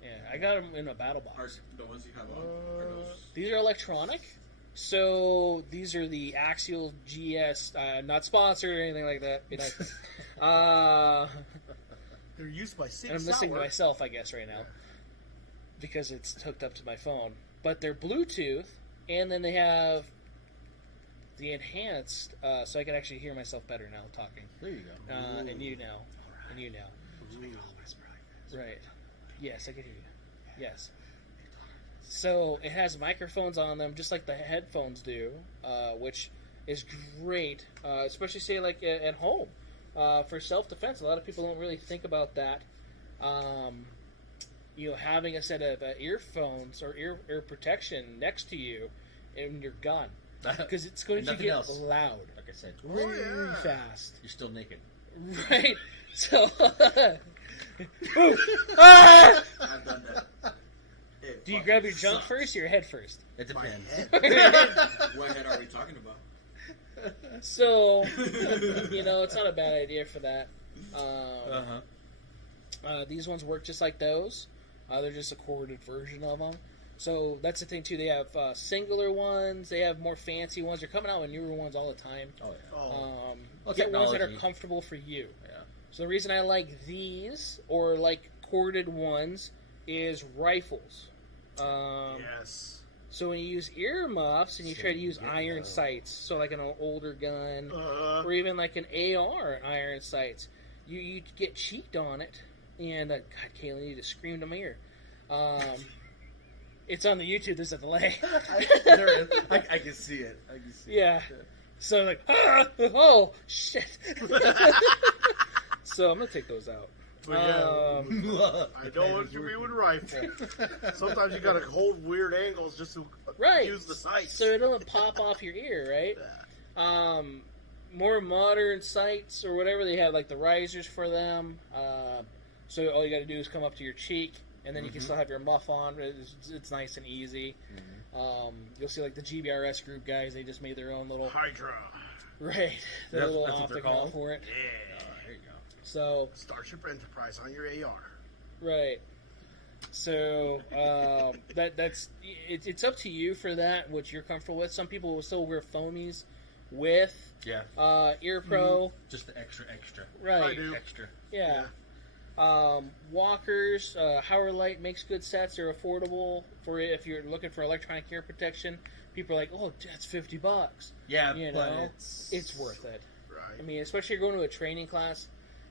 Yeah, I got them in a battle Are box. the ones you have on? Are those? These are electronic. So these are the Axial GS, not sponsored or anything like that. Be nice. They're used by Sig And I'm missing Sauer. myself, I guess, right now. Because it's hooked up to my phone. But they're Bluetooth, and then they have the enhanced, so I can actually hear myself better now talking. There you go. And you now. And you now. Right. Yes, I can hear you. Yes. So it has microphones on them, just like the headphones do, which is great, especially say like at home for self-defense. A lot of people don't really think about that. Having a set of earphones or ear protection next to you in your gun, because it's going to Nothing get else. loud Like I said, really fast. you're still naked. Right. So. Ah! I've done that. It Do you fucking grab your junk sucks. first or your head first? It depends. What head are we talking about? So, it's not a bad idea for that. These ones work just like those. They're just a corded version of them. So that's the thing too. They have singular ones. They have more fancy ones. They're coming out with newer ones all the time. Oh yeah. Oh, Get ones that are technology. comfortable for you. Yeah. So the reason I like these or like corded ones is rifles. yes. So when you use earmuffs and you try to use Yeah. iron sights, so like an older gun, Uh, or even like an AR iron sights, you get cheeked on it, and God, Kayla, you just screamed in my ear. It's on the YouTube. There's a delay. There is. I can see it. I can see Yeah. it. So like, oh shit. So I'm gonna take those out. but yeah, I know what you mean with rifle. Sometimes you gotta hold weird angles just to Right. use the sights. So it doesn't pop off your ear, right? More modern sights or whatever, they have like the risers for them. So all you got to do is come up to your cheek, and then you can still have your muff on. It's nice and easy. You'll see like the GBRS group guys, they just made their own little Hydra. right, their That's- little that's what they're optic mount called? for it. Yeah. There you go. So Starship Enterprise on your AR. right. So that's it's up to you for that, what you're comfortable with. Some people will still wear foamies with Yeah. ear pro. Just the extra. Right. I do. Extra. Yeah. Walkers, Howard Light makes good sets. They're affordable for if you're looking for electronic ear protection. People are like, "Oh, that's $50." Yeah, You but know, it's it's worth it. Right. I mean, especially if you're going to a training class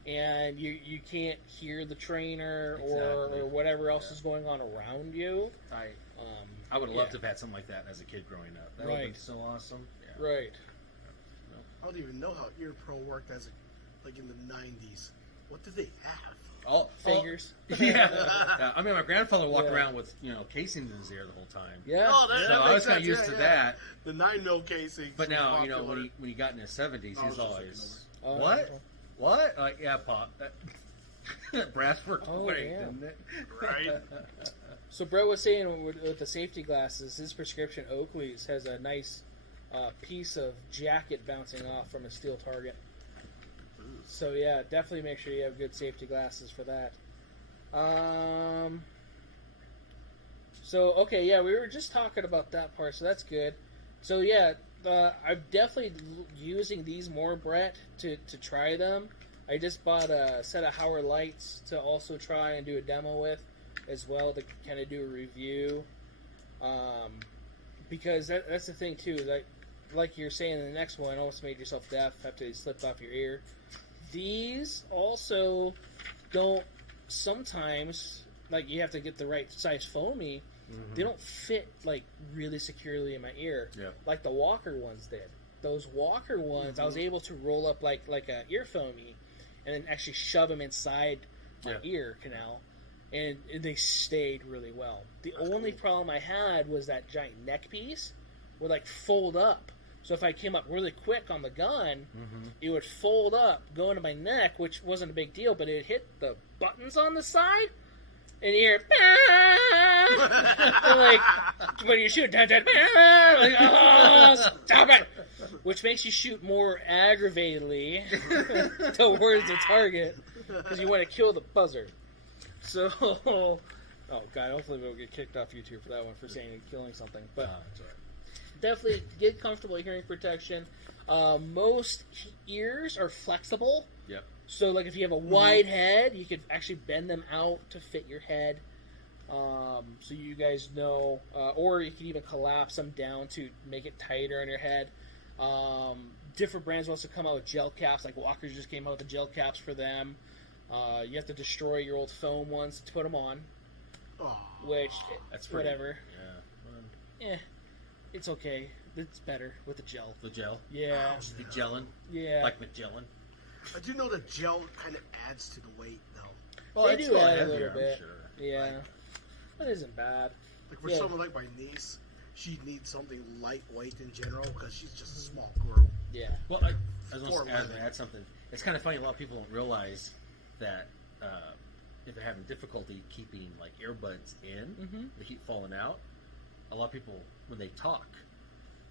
and you can't hear the trainer Exactly. or whatever else Yeah. is going on around you. I would have loved yeah. to have had something like that as a kid growing up. That would have Right. been so awesome. Yeah. Right. I don't even know how Ear Pro worked like in the 90s. What did they have? Oh, Fingers. Oh, yeah. I mean, my grandfather walked Yeah. around with casings in his ear the whole time. Yeah. Oh, that So I makes was kind of sense. used Yeah, to yeah. that. The 9mm casing. But now, popular. when he got in his 70s, I he's was just always Oh, what? What? Yeah, Pop. Brass worked Oh, great, yeah. didn't it? Right. So Brett was saying with the safety glasses, his prescription Oakley's has a nice piece of jacket bouncing off from a steel target. So yeah, definitely make sure you have good safety glasses for that. So okay, yeah, we were just talking about that part, so that's good. So yeah, I'm definitely using these more, Brett, to try them. I just bought a set of Howard Lights to also try and do a demo with, as well, to kind of do a review. Because that's the thing too, like you're saying in the next one, almost made yourself deaf after they slipped off your ear. These also don't sometimes, like you have to get the right size foamy. They don't fit like really securely in my ear, like the Walker ones did. Those Walker ones, I was able to roll up like a ear foamy, and then actually shove them inside my ear canal, and they stayed really well. The only problem I had was that giant neck piece would like fold up. So if I came up really quick on the gun, it would fold up, go into my neck, which wasn't a big deal, but it hit the buttons on the side, and you hear, and like, when you shoot, like, oh, stop it! Which makes you shoot more aggravatedly towards the target, because you want to kill the buzzer. So, Oh God! Hopefully we'll get kicked off YouTube for that one for saying killing something. But It's all right. definitely get comfortable hearing protection. Most ears are flexible. Yep. So, like, if you have a wide head, you could actually bend them out to fit your head. So you guys know, or you can even collapse them down to make it tighter on your head. Different brands also come out with gel caps, like Walker's just came out with the gel caps for them. You have to destroy your old foam ones to put them on, Oh, which, That's pretty, whatever. Yeah. It's okay. It's better with the gel. The gel. Yeah. Magellan. Yeah. Like Magellan. I do know that gel kind of adds to the weight, though. Well, They it's do still add a heavier, little I'm bit. sure. Yeah. That isn't bad. Like for Yeah. someone like my niece, she needs something lightweight in general because she's just a small girl. Yeah. Well, I was For going to women. add something. It's kind of funny. A lot of people don't realize that if they're having difficulty keeping like earbuds in, they keep falling out. A lot of people, when they talk,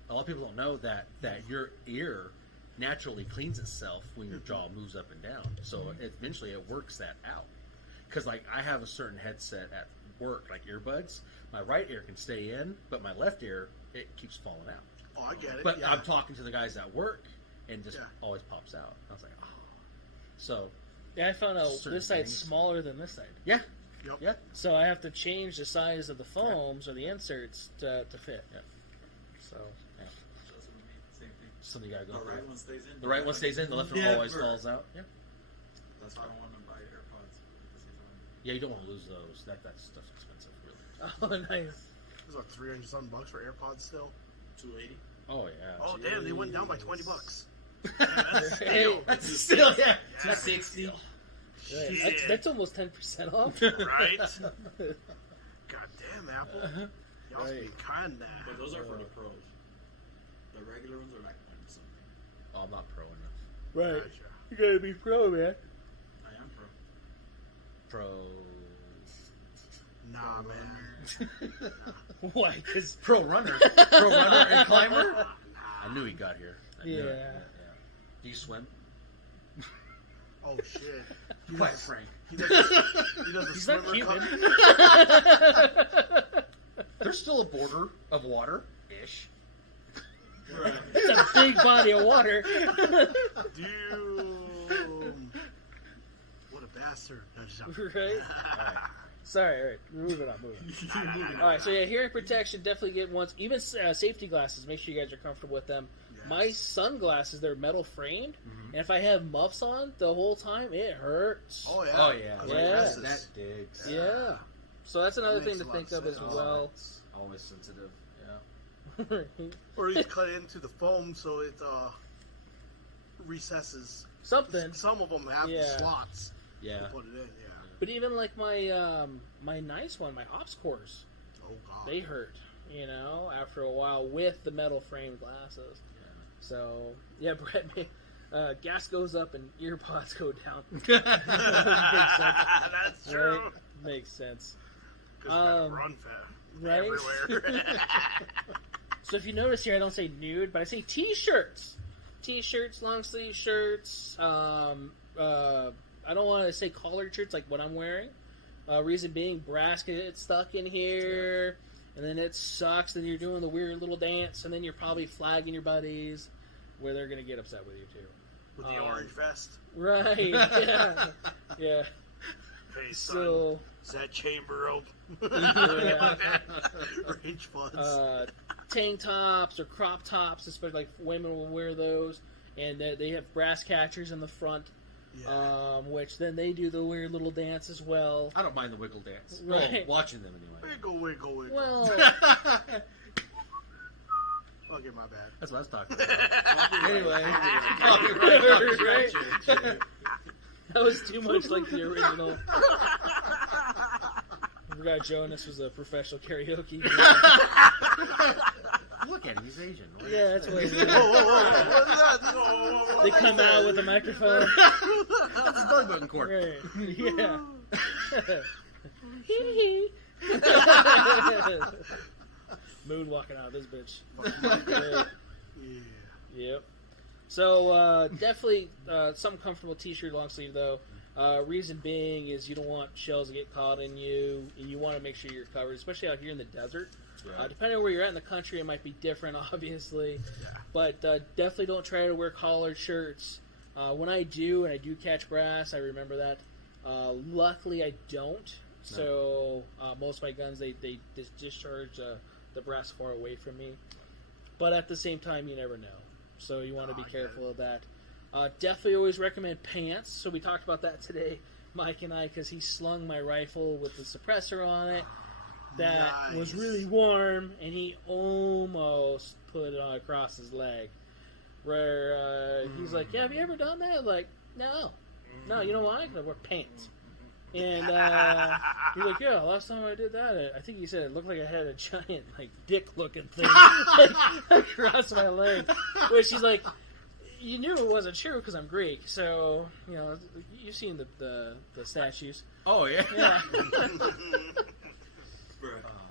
a lot of people don't know that your ear naturally cleans itself when your jaw moves up and down. So eventually it works that out. Because like I have a certain headset at work, like earbuds. My right ear can stay in, but my left ear, it keeps falling out. Oh, I get it. But yeah. I'm talking to the guys at work, and just Yeah. always pops out. I was like, oh. So, Yeah, I found out Certain this side's things. smaller than this side. yeah. Yep. Yeah. So I have to change the size of the foams or the inserts to fit. Yeah. So Just with me, same thing. Something you gotta go The through. right one stays in. The right one stays in, the left one Never. always falls out. Yeah. That's why I don't want to buy AirPods. At the same time. Yeah, you don't want to lose those. That stuff's expensive, really. oh, nice. It was like $300 for AirPods still. 280. Oh, yeah. Oh, damn, they went down by $20. Hey, That's still, yeah. 260. right. That's almost 10% off. Right? God damn, Apple. Y'all Right. being kind now. But those are for the pros. The regular ones are like 1 something. Oh, I'm not pro enough. Right. Gotcha. You gotta be pro, man. I am pro. Pro. Nah, man. Why? Because Pro runner. Pro runner and climber? Nah. I knew he got here. I knew it. Yeah. Yeah. Do you swim? Oh, shit. He Quite does- frank. He does a he's not swimmer Cuban. cut. There's still a border of water ish. Right. It's a big body of water. Dude. What a bastard. No, just not- Right? Sorry, all right. Moving on. All right, so yeah, hearing protection, definitely get ones. Even safety glasses, make sure you guys are comfortable with them. Yes. My sunglasses, they're metal framed, and if I have muffs on the whole time, it hurts. Oh, yeah. Oh, yeah. 'Cause Yeah. it messes. That digs. Yeah. So that's another That thing makes to a lot think of of as sense. well. It's always sensitive. Yeah. Or you cut it into the foam so it recesses. Something. Some of them have the Yeah. slots Yeah. to put it in, yeah. But even like my my nice one, my ops cores, Oh, God. they hurt, after a while with the metal framed glasses. Yeah. So, yeah, Brett, gas goes up and earpods go down. That's true. Right? Makes sense. Because run fast. Right? Everywhere. So if you notice here, I don't say nude, but I say t-shirts. T-shirts, long sleeve shirts. I don't want to say collared shirts like what I'm wearing. Reason being, brass can get stuck in here, and then it sucks. Then you're doing the weird little dance, and then you're probably flagging your buddies, where they're going to get upset with you too. With the orange vest. Right? Yeah. Yeah. Hey, son. So. Is that chamber rope? Yeah. Range funds. Tank tops or crop tops, especially like women will wear those, and they have brass catchers in the front, which then they do the weird little dance as well. I don't mind the wiggle dance. Right. Well, watching them anyway. Wiggle, wiggle, wiggle. Well, Okay, my bad. That's what I was talking about. Anyway. Right? That was too much like the original. I forgot Jonas was a professional karaoke. Look at him, he's Asian. Yeah, that's what it is. Whoa. What is that? Whoa. They come out with a microphone. That's his belly button cord. Right. Yeah. Moonwalking out of this bitch. Right. Yeah. Yep. So definitely some comfortable t-shirt, long sleeve though. Reason being is you don't want shells to get caught in you, and you want to make sure you're covered, especially out here in the desert. Yeah. Depending on where you're at in the country, it might be different, obviously. Yeah. But definitely don't try to wear collared shirts. When I do, and I do catch brass, I remember that. Luckily, I don't. So most of my guns, they discharge the brass far away from me. But at the same time, you never know. So you want to be careful of that. Definitely always recommend pants. So we talked about that today, Mike and I, because he slung my rifle with the suppressor on it. That was really warm, and he almost put it on across his leg. Where he's like, "Yeah, have you ever done that?" Like, no, you know why? Because I wear pants. And he's like, "Yeah, last time I did that, I think he said it looked like I had a giant, like, dick-looking thing across my leg." Which he's like, "You knew it wasn't true because I'm Greek, so you know you've seen the statues." Oh yeah. Yeah.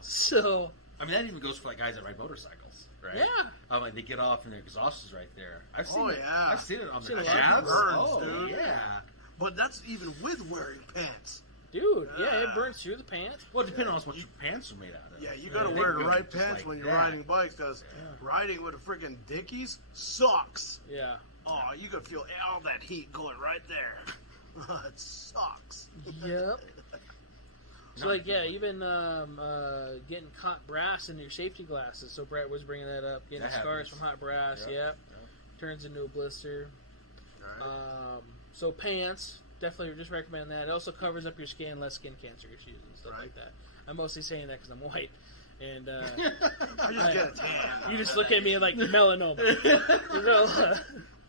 So I mean, that even goes for like guys that ride motorcycles, right? Yeah. Like they get off and their exhaust is right there. I've seen it. yeah. I've seen it on Seen the a lot of calves. burns, Oh dude. yeah. But that's even with wearing pants. dude, yeah, it burns through the pants. Well, depending on what your pants are made out of. Yeah, you gotta They wear the go right just pants like when you're that. riding bikes, because riding with a freaking Dickies sucks. Yeah. Oh, you can feel all that heat going right there. It sucks. Yep. So, like, yeah, even getting hot brass in your safety glasses. So, Brett was bringing that up. Getting That scars happens. from hot brass, Yep. turns into a blister. Right. So, pants, definitely just recommend that. It also covers up your skin, less skin cancer issues and stuff Right. like that. I'm mostly saying that because I'm white. And I just get a tan. you just look at me like melanoma. You know,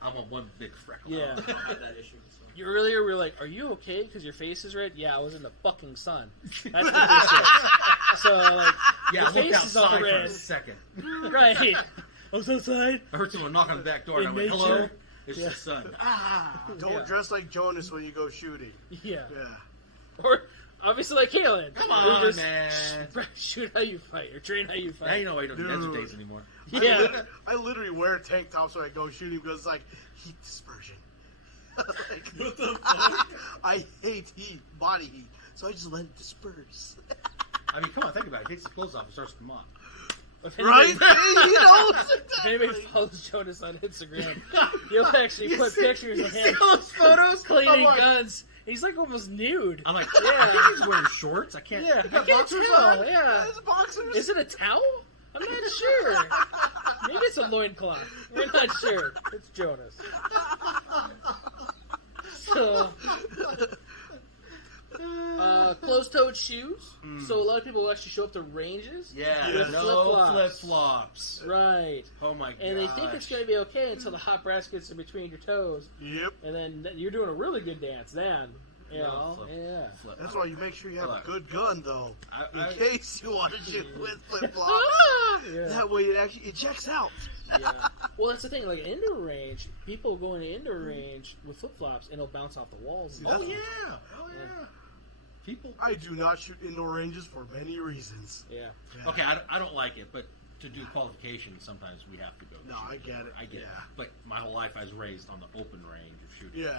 I'm on one big freckle. yeah. I don't have that issue. So. You earlier we were like, "Are you okay? Because your face is red." Yeah, I was in the fucking sun. That's what this is. So like, Yeah, your I looked face is all outside for a red. second. Right. I was outside. I heard someone knock on the back door and I In went, nature. "Hello, it's Yeah. the sun." Ah. Don't Yeah. dress like Jonas when you go shooting. Yeah. Yeah. Or obviously like Kaylin. Come Who on, just man. shoot how you fight or train how you Now fight. you know why you don't do Dude. desert days anymore. Yeah. I literally wear tank tops when I go shooting because it's like heat dispersion. Like, What the fuck? I hate heat, body heat, so I just let it disperse. I mean, come on, think about it. He takes the clothes off and starts to come on. If Right? anybody, You know? if anybody follows Jonas on Instagram, he'll actually put pictures of him those photos? cleaning I'm like- guns. He's like almost nude. I'm like, Yeah. I think he's wearing shorts. I can't. Yeah, he I got can't boxers tell. on? Yeah. It's boxers. Is it a towel? I'm not sure. Maybe it's a loincloth. We're not sure. It's Jonas. So, closed-toed shoes. So a lot of people will actually show up to ranges. Yeah, With no flip-flops. flip-flops. Right. Oh my god. And they think it's going to be okay until the hot brass gets in between your toes. Yep. And then you're doing a really good dance then. You know? flip. Yeah. Flip. That's why you make sure you have a Look. good gun, though, in I- case you want to shoot with flip flops. Yeah. That way, it checks out. Yeah. Well, that's the thing. Like indoor range, people go into indoor range with flip flops and it'll bounce off the walls. And Oh stuff. yeah. Oh yeah. People. I do not shoot indoor ranges for many reasons. Yeah. Yeah. Okay, I don't like it, but to do qualifications, sometimes we have to go. No, shoot. I get it. I get it. Yeah. But my whole life, I was raised on the open range of shooting. Yeah.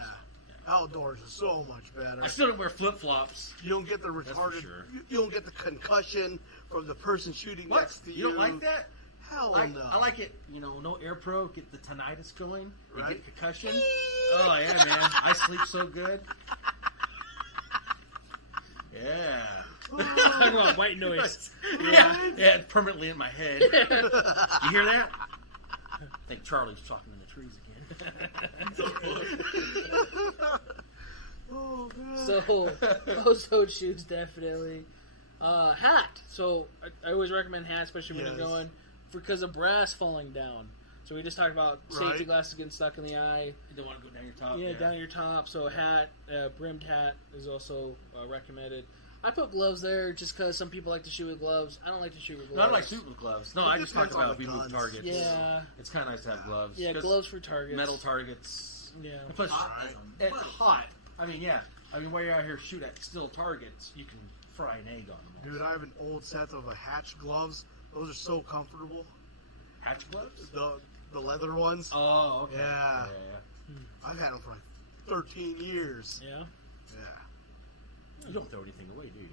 Outdoors is so much better. I still don't wear flip-flops. You don't get the for retarded. sure. You don't get the concussion from the person shooting What? next to You don't like that? Hell I, no. I like it, no air pro, get the tinnitus going, you Right. get concussion. Oh yeah, man, I sleep so good. Yeah. Talking about white noise. Yeah, it's permanently in my head. You hear that? I think Charlie's talking in the trees again. Oh man. So, closed-toed shoes definitely. Hat. So I always recommend hat, especially when Yes. you're going because of brass falling down. So we just talked about safety Right. glasses getting stuck in the eye. You don't want to go down your top. Yeah, down your top. So a hat, brimmed hat is also recommended. I put gloves there just because some people like to shoot with gloves. I don't like to shoot with gloves. No, I don't like shooting with gloves. No, It I just talk depends on about if the we move guns. targets. Yeah. It's kind of nice to have gloves. Yeah, 'Cause gloves for targets. metal targets. Yeah. And plus, Right. it's hot. I mean, yeah. I mean, while you're out here shooting at still targets, you can fry an egg on them. Dude, I have an old set of Hatch gloves. Those are so comfortable. Hatch gloves? The leather ones. Oh, okay. Yeah. Yeah. I've had them for like 13 years. Yeah. Yeah. You don't throw anything away, do you?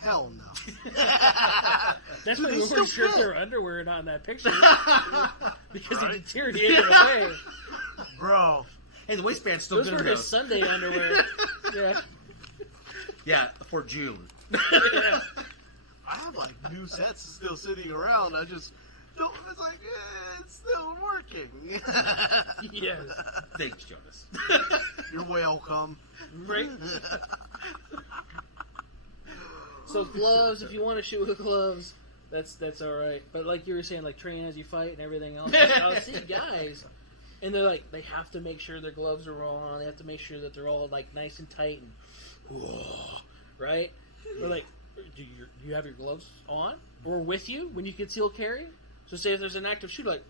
Hell no. That's why we They weren't still sure if fit. they were underwear or not in that picture. Because Right? it deteriorated away. Bro. Hey, the waistband's still Those good were enough. his Sunday underwear. Yeah. Yeah, for June. I have like new sets still sitting around. I just don't. It's like it's still working. Yes. Thanks, Jonas. You're welcome. Right? So gloves, if you want to shoot with gloves, that's all right. But like you were saying, like train as you fight and everything else. I'll see guys, and they're like, they have to make sure their gloves are all on. They have to make sure that they're all like nice and tight and right. They're like, do you have your gloves on or with you when you conceal carry? So say if there's an active shooter, like,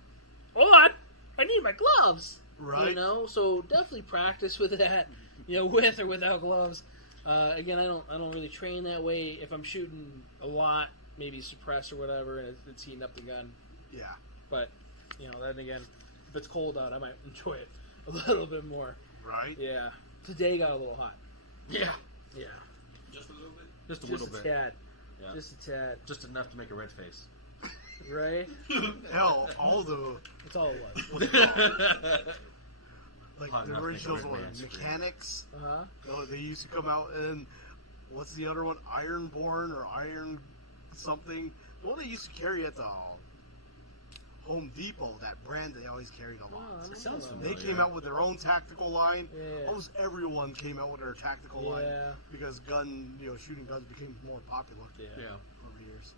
hold on, I need my gloves. Right. You know, so definitely practice with that. You know, with or without gloves. Again, I don't really train that way. If I'm shooting a lot, maybe suppress or whatever, and it's heating up the gun. Yeah. But you know, then again, if it's cold out, I might enjoy it a little bit more. Right. Yeah. Today got a little hot. Yeah. Yeah. Just a little bit. Just a Just little a bit. tad. Yeah. Just a tad. Just enough to make a red face. Right? Hell, all the That's all it was. what's it called? Like Hot the enough to make a originals red were man scream. mechanics. Uh-huh. Oh, they used to come out, and what's the other one? Ironborn or Iron something. The one they used to carry at the Home Depot. That brand they always carried a lot. Oh, I don't It sounds know. familiar. They came out with their own tactical line. Yeah. Almost everyone came out with their tactical line Yeah. because shooting guns became more popular Yeah. Yeah. over years.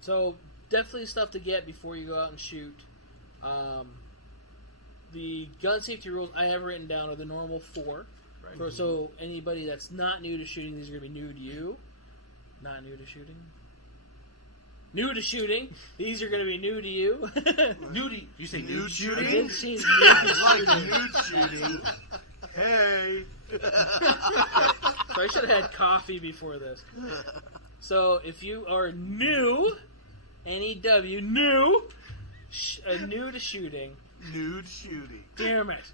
So definitely stuff to get before you go out and shoot. The gun safety rules I have written down are the normal 4. Right. So anybody that's not new to shooting, these are going to be new to you. Not new to shooting. New to shooting. These are going to be new to you. Nudie. You say nude Nude I shooting? didn't see new to It's like shooting. nude shooting. Hey. So I should have had coffee before this. So if you are new, N-E-W, new to shooting, Nude shooting. damn it.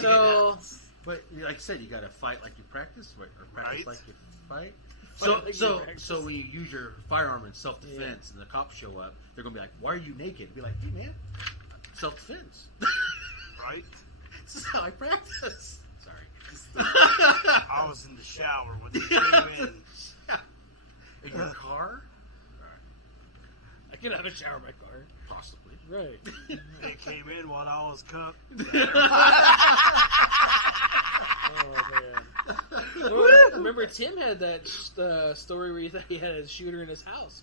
So But like I said, you got to fight like you practice, or practice Right. like you fight. Fight So, like you so, practice. so when you use your firearm in self-defense and the cops show up, they're gonna be like, "Why are you naked?" Be like, "Hey, man, self-defense. Right? This is how I practice." Sorry. I was in the shower when they came in. In your car? I could have a shower in my car. Possibly. Right. They came in while I was cooked. Oh, man. Remember, Tim had that story where he thought he had a shooter in his house.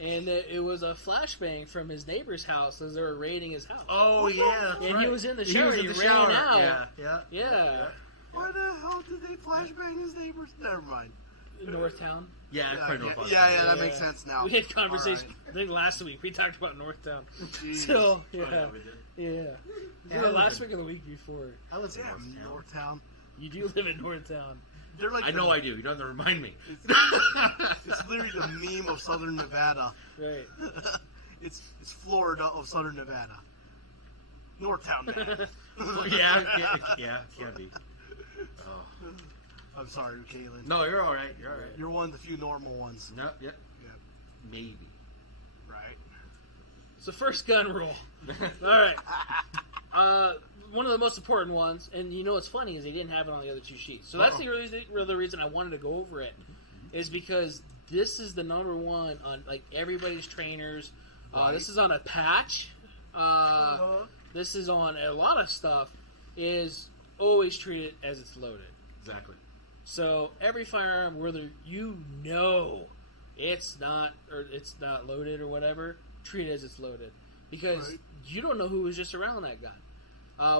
And it was a flashbang from his neighbor's house as they were raiding his house. Oh yeah, And he was in the shower, He he was in the ran shower. out. Yeah. Yeah. Why the hell did they flashbang his neighbors? Never mind. Northtown. Yeah, it's Yeah, probably yeah, North yeah, that Yeah. makes sense now. We had conversation, All I think last week, we talked about Northtown. right. So, Oh, yeah, yeah. we did. Yeah. Yeah, Yeah, I last live week or the week before. I live in Damn, Northtown. Northtown. You do live in Northtown. They're like I know I do. You don't have to remind me. It's literally the meme of Southern Nevada. Right. It's Florida of Southern Nevada. Northtown, man. yeah, can be. Oh. I'm sorry, Kaylin. No, you're all right. You're all right. You're one of the few normal ones. No, yep, Yeah, maybe. right? So, first gun rule. All right. One of the most important ones, and you know what's funny is they didn't have it on the other 2 sheets. So that's the reason I wanted to go over it, is because this is the number one on like everybody's trainers. This is on a patch. This is on a lot of stuff. Is always treat it as it's loaded. Exactly. So every firearm, whether it's not loaded or whatever, treat it as it's loaded, because Right. you don't know who was just around that gun.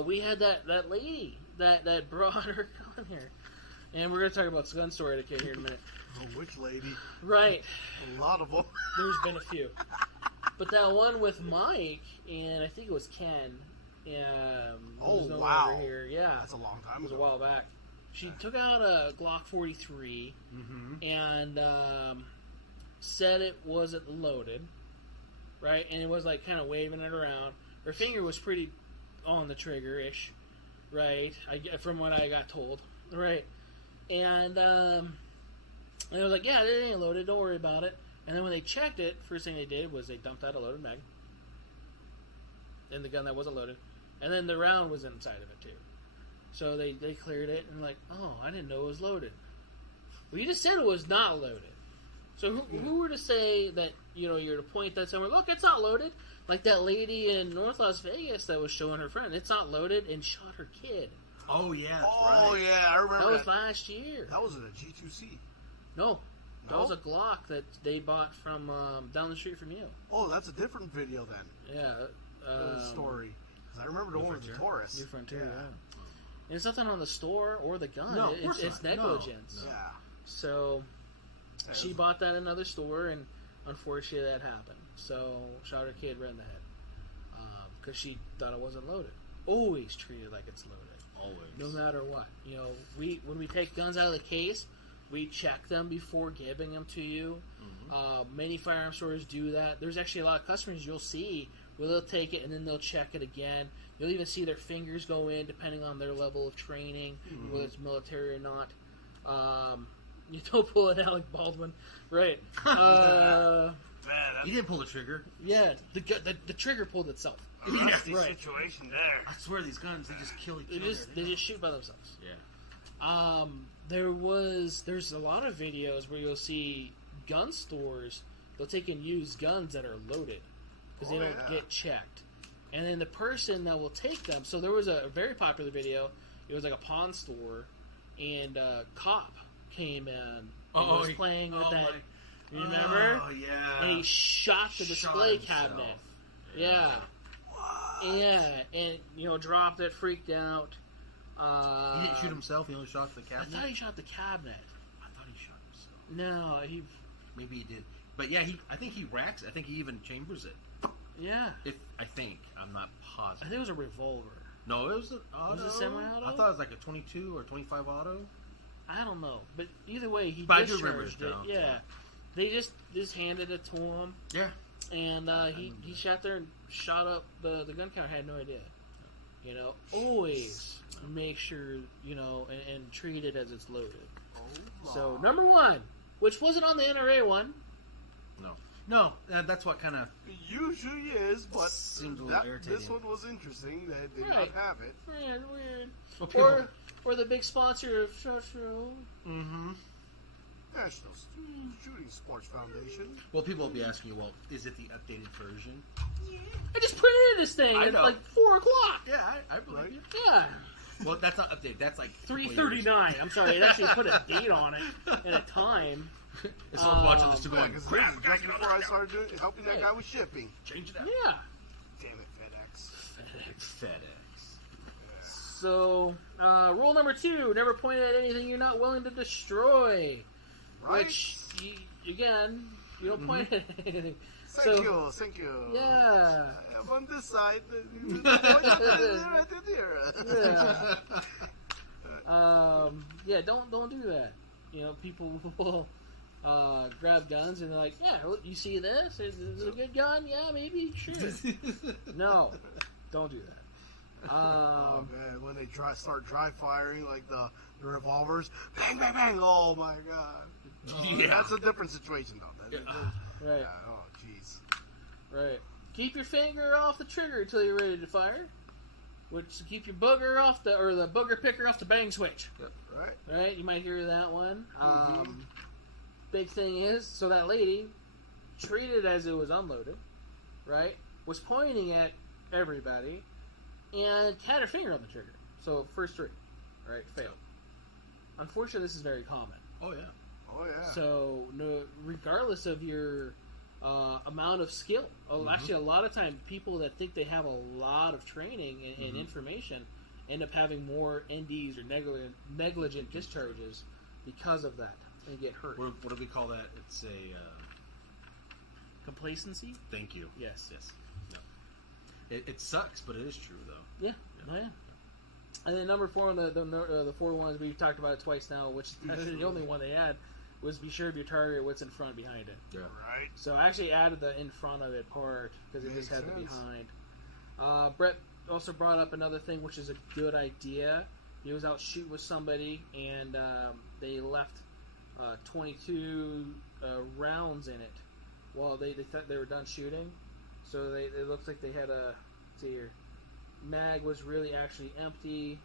We had that lady that brought her gun here, and we're gonna talk about gun store etiquette here in a minute. Oh, which lady? Right, A lot of them. there's been a few, but that one with Mike and I think it was Ken. Oh, who's no wow. longer here. Yeah, That's a long it time was a ago. while back. She took out a Glock 43 Mm-hmm. and said it wasn't loaded, right? And it was like kind of waving it around. Her finger was pretty on the trigger-ish, right? From what I got told, right? And they were like, yeah, it ain't loaded. Don't worry about it. And then when they checked it, first thing they did was they dumped out a loaded mag in the gun that wasn't loaded. And then the round was inside of it, too. So they cleared it and like, oh, I didn't know it was loaded. Well, you just said it was not loaded. So who were to say that, you're to point that somewhere, look, it's not loaded? Like that lady in North Las Vegas that was showing her friend, it's not loaded, and shot her kid. Oh, yeah, that's Oh, right. yeah, I remember That was last year. That was in a G2C. No. That No? was a Glock that they bought from down the street from you. Oh, that's a different video then. Yeah. The story. 'Cause I remember the New one with the Frontier? Taurus. New Frontier, yeah. And it's nothing on the store or the gun. No, of course it's not. No, negligence. no. Yeah. So Yeah, she bought that at another store, and unfortunately that happened. So shot her kid right in the head because she thought it wasn't loaded. Always treat it like it's loaded. Always. No matter what. When we take guns out of the case, we check them before giving them to you. Mm-hmm. Many firearm stores do that. There's actually a lot of customers you'll see where they'll take it and then they'll check it again. You'll even see their fingers go in depending on their level of training, whether it's military or not. You don't pull it out like Baldwin, right? Man, that's You didn't pull the trigger. Yeah, the trigger pulled itself. a nasty Right. situation there. I swear these guns, they just kill each other. They just shoot by themselves. Yeah. There's a lot of videos where you'll see gun stores. They'll take and use guns that are loaded because they don't get checked, and then the person that will take them. So there was a very popular video. It was like a pawn store, and a cop came in and was playing with that. You remember? Oh, yeah. And he shot the Shot display himself. cabinet. Yeah. Yeah, and dropped it, freaked out. He didn't shoot himself. He only shot the I cabinet. thought he shot the cabinet. I thought he shot himself. No, he. Maybe he did. But yeah, I think he racks. I think he even chambers it. Yeah, I'm not I positive. think it was a revolver. No, it was an auto. Was it semi-auto? I thought it was like a 22 or 25 auto. I don't know, but either way, he But I do remember discharged it, it. though. Yeah, they just handed it to him, Yeah. and he sat there and shot up the gun counter. I had no idea. Always make sure and treat it as it's loaded. So number one, which wasn't on the NRA one. No, that's what kind of It usually is, but seems a little irritating. this one was interesting. They did Right. not have it. Weird. Well, people- Or the big sponsor of Shot Show. Mm-hmm. National Shooting Sports Foundation. Well, people will be asking you, well, is it the updated version? I just printed this thing I at know. like 4 o'clock. Yeah, I believe Right. you. Yeah. Well, that's not updated. That's like 3:39. I'm sorry, it actually put a date on it and a time. If someone's watching this to go, Yeah, like, because crap, we gotta just get on before I that. started helping that guy with shipping. Change it up. Yeah. Damn it, FedEx. FedEx. So, rule number 2: never point at anything you're not willing to destroy. Right? Which, again, you don't point at anything. Thank you. Yeah. I'm on this side. Right there. Yeah. Don't do that. People will grab guns and they're like, yeah, look, you see this? Is it a good gun? Yeah, maybe, sure. No, don't do that. Oh man, when they start dry firing like the revolvers, bang, bang, bang! Oh my god. Yeah. That's a different situation though. Right, Yeah, oh jeez. right. Keep your finger off the trigger until you're ready to fire. Which keep your booger off the booger picker off the bang switch. Right? Right? You might hear that one. Big thing is, so that lady treated it as it was unloaded, right? Was pointing at everybody and had her finger on the trigger. So first 3, right? Failed. Unfortunately, this is very common. Oh, yeah. Oh yeah. So regardless of your amount of skill, actually a lot of times people that think they have a lot of training and information end up having more NDs or negligent discharges because of that and get hurt. What do we call that? It's a... Complacency? Thank you. Yes. No. It sucks, but it is true, though. Yeah. Oh, yeah. And then number 4 on the 4 ones, we've talked about it twice now, which is the only one they had, was be sure of your target, what's in front behind it. Yeah. Right. So I actually added the in front of it part because it just had the Makes behind. Brett also brought up another thing, which is a good idea. He was out shooting with somebody, and they left 22 rounds in it while they thought they were done shooting. So it looks like they had let's see here, mag was really actually empty.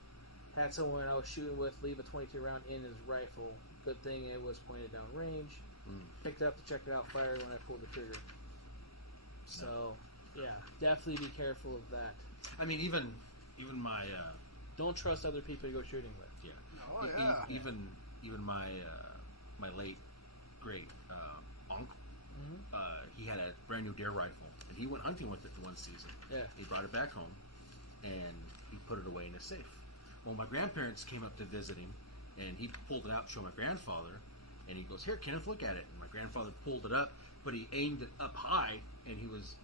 Had someone I was shooting with leave a 22 round in his rifle. Good thing it was pointed down range. Picked it up to check it out, fired when I pulled the trigger. So, yeah, definitely be careful of that. I mean, even my Don't trust other people you go shooting with. Oh, yeah. even my my late great uncle, he had a brand new deer rifle, and he went hunting with it for one season. Yeah. He brought it back home, and he put it away in a safe. Well, my grandparents came up to visit him, and he pulled it out to show my grandfather, and he goes, "Here, Kenneth, look at it." And my grandfather pulled it up, but he aimed it up high, and he was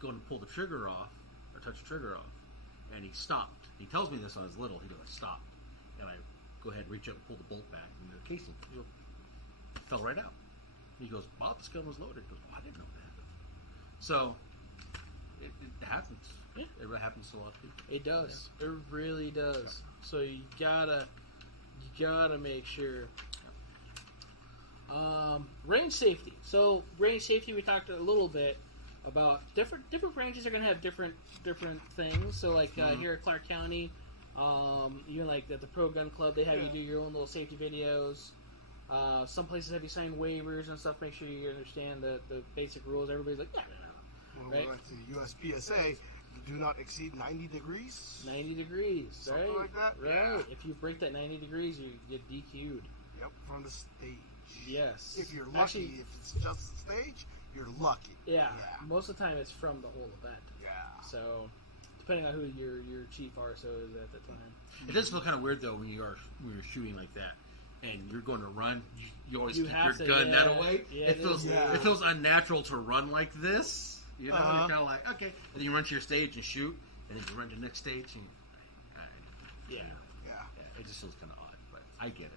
going to pull the trigger off, or touch the trigger off, and he stopped. He tells me this on his little. He goes, "I stopped," and I go ahead and reach up and pull the bolt back, and the casing fell right out. And he goes, "Bob, this gun was loaded." He goes, "Oh, I didn't know that." So it happens. Yeah. It really happens to a lot of people. It does. It really does. So you gotta make sure. Range safety. So range safety, we talked a little bit about different ranges are gonna have different things. So like here at Clark County, even like at the Pro Gun Club, they have you do your own little safety videos. Some places have you sign waivers and stuff. Make sure you understand the basic rules. Everybody's like, When right? we went to USPSA, do not exceed 90 degrees. 90 degrees, Something right? like that? Right. Yeah. If you break that 90 degrees, you get DQ'd. Yep, from the stage. Yes. If you're lucky, Actually, if it's just the stage, you're lucky. yeah. Most of the time, it's from the whole event. Yeah. So, depending on who your chief RSO is at the time. It does feel kind of weird though when you're shooting like that, and you're going to run. You always You keep have your to, gun yeah. that away. Yeah, it feels yeah. it feels unnatural to run like this. You know, Uh-huh. you're kind of like, okay, and then you run to your stage and shoot, and then you run to the next stage, and Yeah. it just feels kind of odd, but I get it.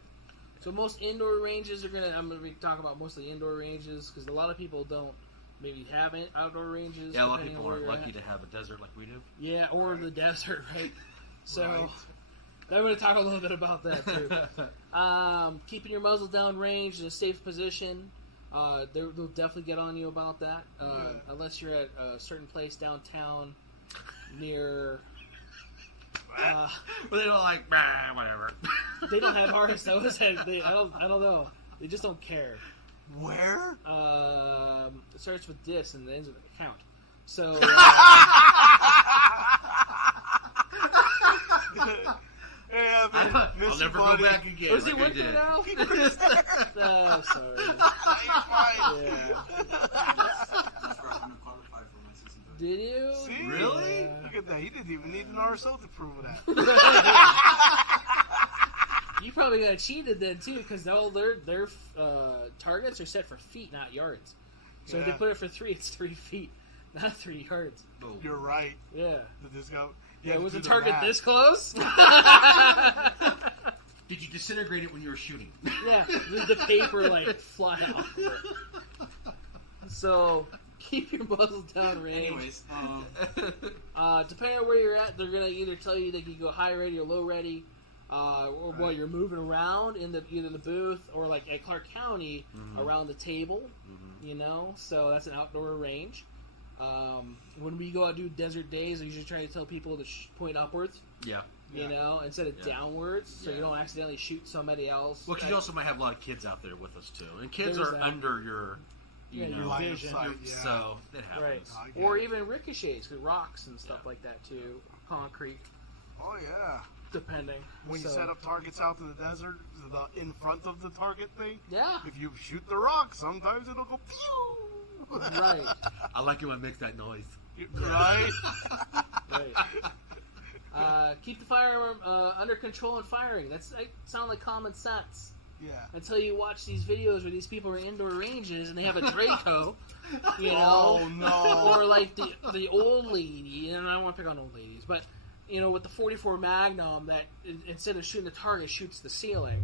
So most indoor ranges I'm gonna be talking about mostly indoor ranges because a lot of people don't maybe have outdoor ranges. Yeah, a lot of depending people on where aren't you're lucky at. to have a desert like we do. Yeah, or the desert, right? So Right. I'm going to talk a little bit about that too. Keeping your muzzle down range in a safe position. They'll definitely get on you about that. Unless you're at a certain place downtown near. But they don't like, bah, whatever. They don't have RSOs. I don't know. They just don't care. Where? It starts with dis and ends with an account. So. Yeah, I'll miss you, never go buddy. back again. Was he like I working did. now? Oh, sorry. You're fine. Yeah. That's where I'm gonna qualify for my season. Did you? See? Really? Look at that. He didn't even need an RSO to prove that. You probably got cheated then too, because all their targets are set for feet, not yards. So if they Yeah. put it for 3, it's 3 feet, not 3 yards. Boom. You're right. Yeah. The discount. Yeah, You was the have to do target math. this close? Did you disintegrate it when you were shooting? Yeah, the paper like fly off of it. So keep your muzzle down range. Anyways, Depending on where you're at, they're gonna either tell you that you go high ready or low ready, or while you're moving around in either the booth or like at Clark County around the table. You know, so that's an outdoor range. When we go out and do desert days, I usually try to tell people to point upwards. Yeah. You know, instead of downwards, so Yeah. you don't accidentally shoot somebody else. Well, because you also might have a lot of kids out there with us too, and kids There's are that. under your, Yeah, you your know, line of vision. sight, yeah. so it Right. happens. I get Or it. even ricochets, with rocks and stuff Yeah. like that too. Concrete, Oh, yeah. depending. When you So, set up targets out in the desert, in front of the target thing, yeah, if you shoot the rock, sometimes it'll go pew! right, I like it when it makes that noise. Right? right. Keep the firearm under control and firing. That sounds like common sense. Yeah. Until you watch these videos where these people are in indoor ranges and they have a Draco, you know, Oh, no. or like the old lady, and I don't want to pick on old ladies, but you know, with the 44 Magnum that instead of shooting the target shoots the ceiling.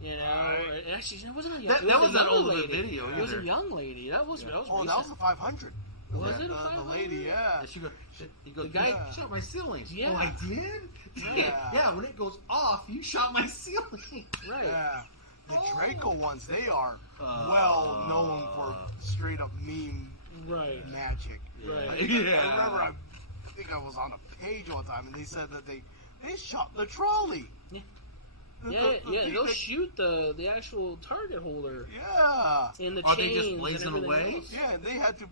You know, Right. actually, it wasn't a young. That it was was a that young old of a lady. video It was a either. young lady. That was Oh, recent. that was a 500. Was it a The 500? lady, yeah. And he goes, The guy- "You shot my ceiling." Yeah. Oh, I did? Yeah. Yeah, when it goes off, you shot my ceiling. Right. Yeah. The Draco ones, they are well known for straight up meme Right. magic. Right. Yeah. I remember, I think I was on a page one time, and they said that they shot the trolley. Yeah. The They'll shoot the actual target holder Yeah. in the Are chains. they just and blazing everything away? else. Yeah, they had to.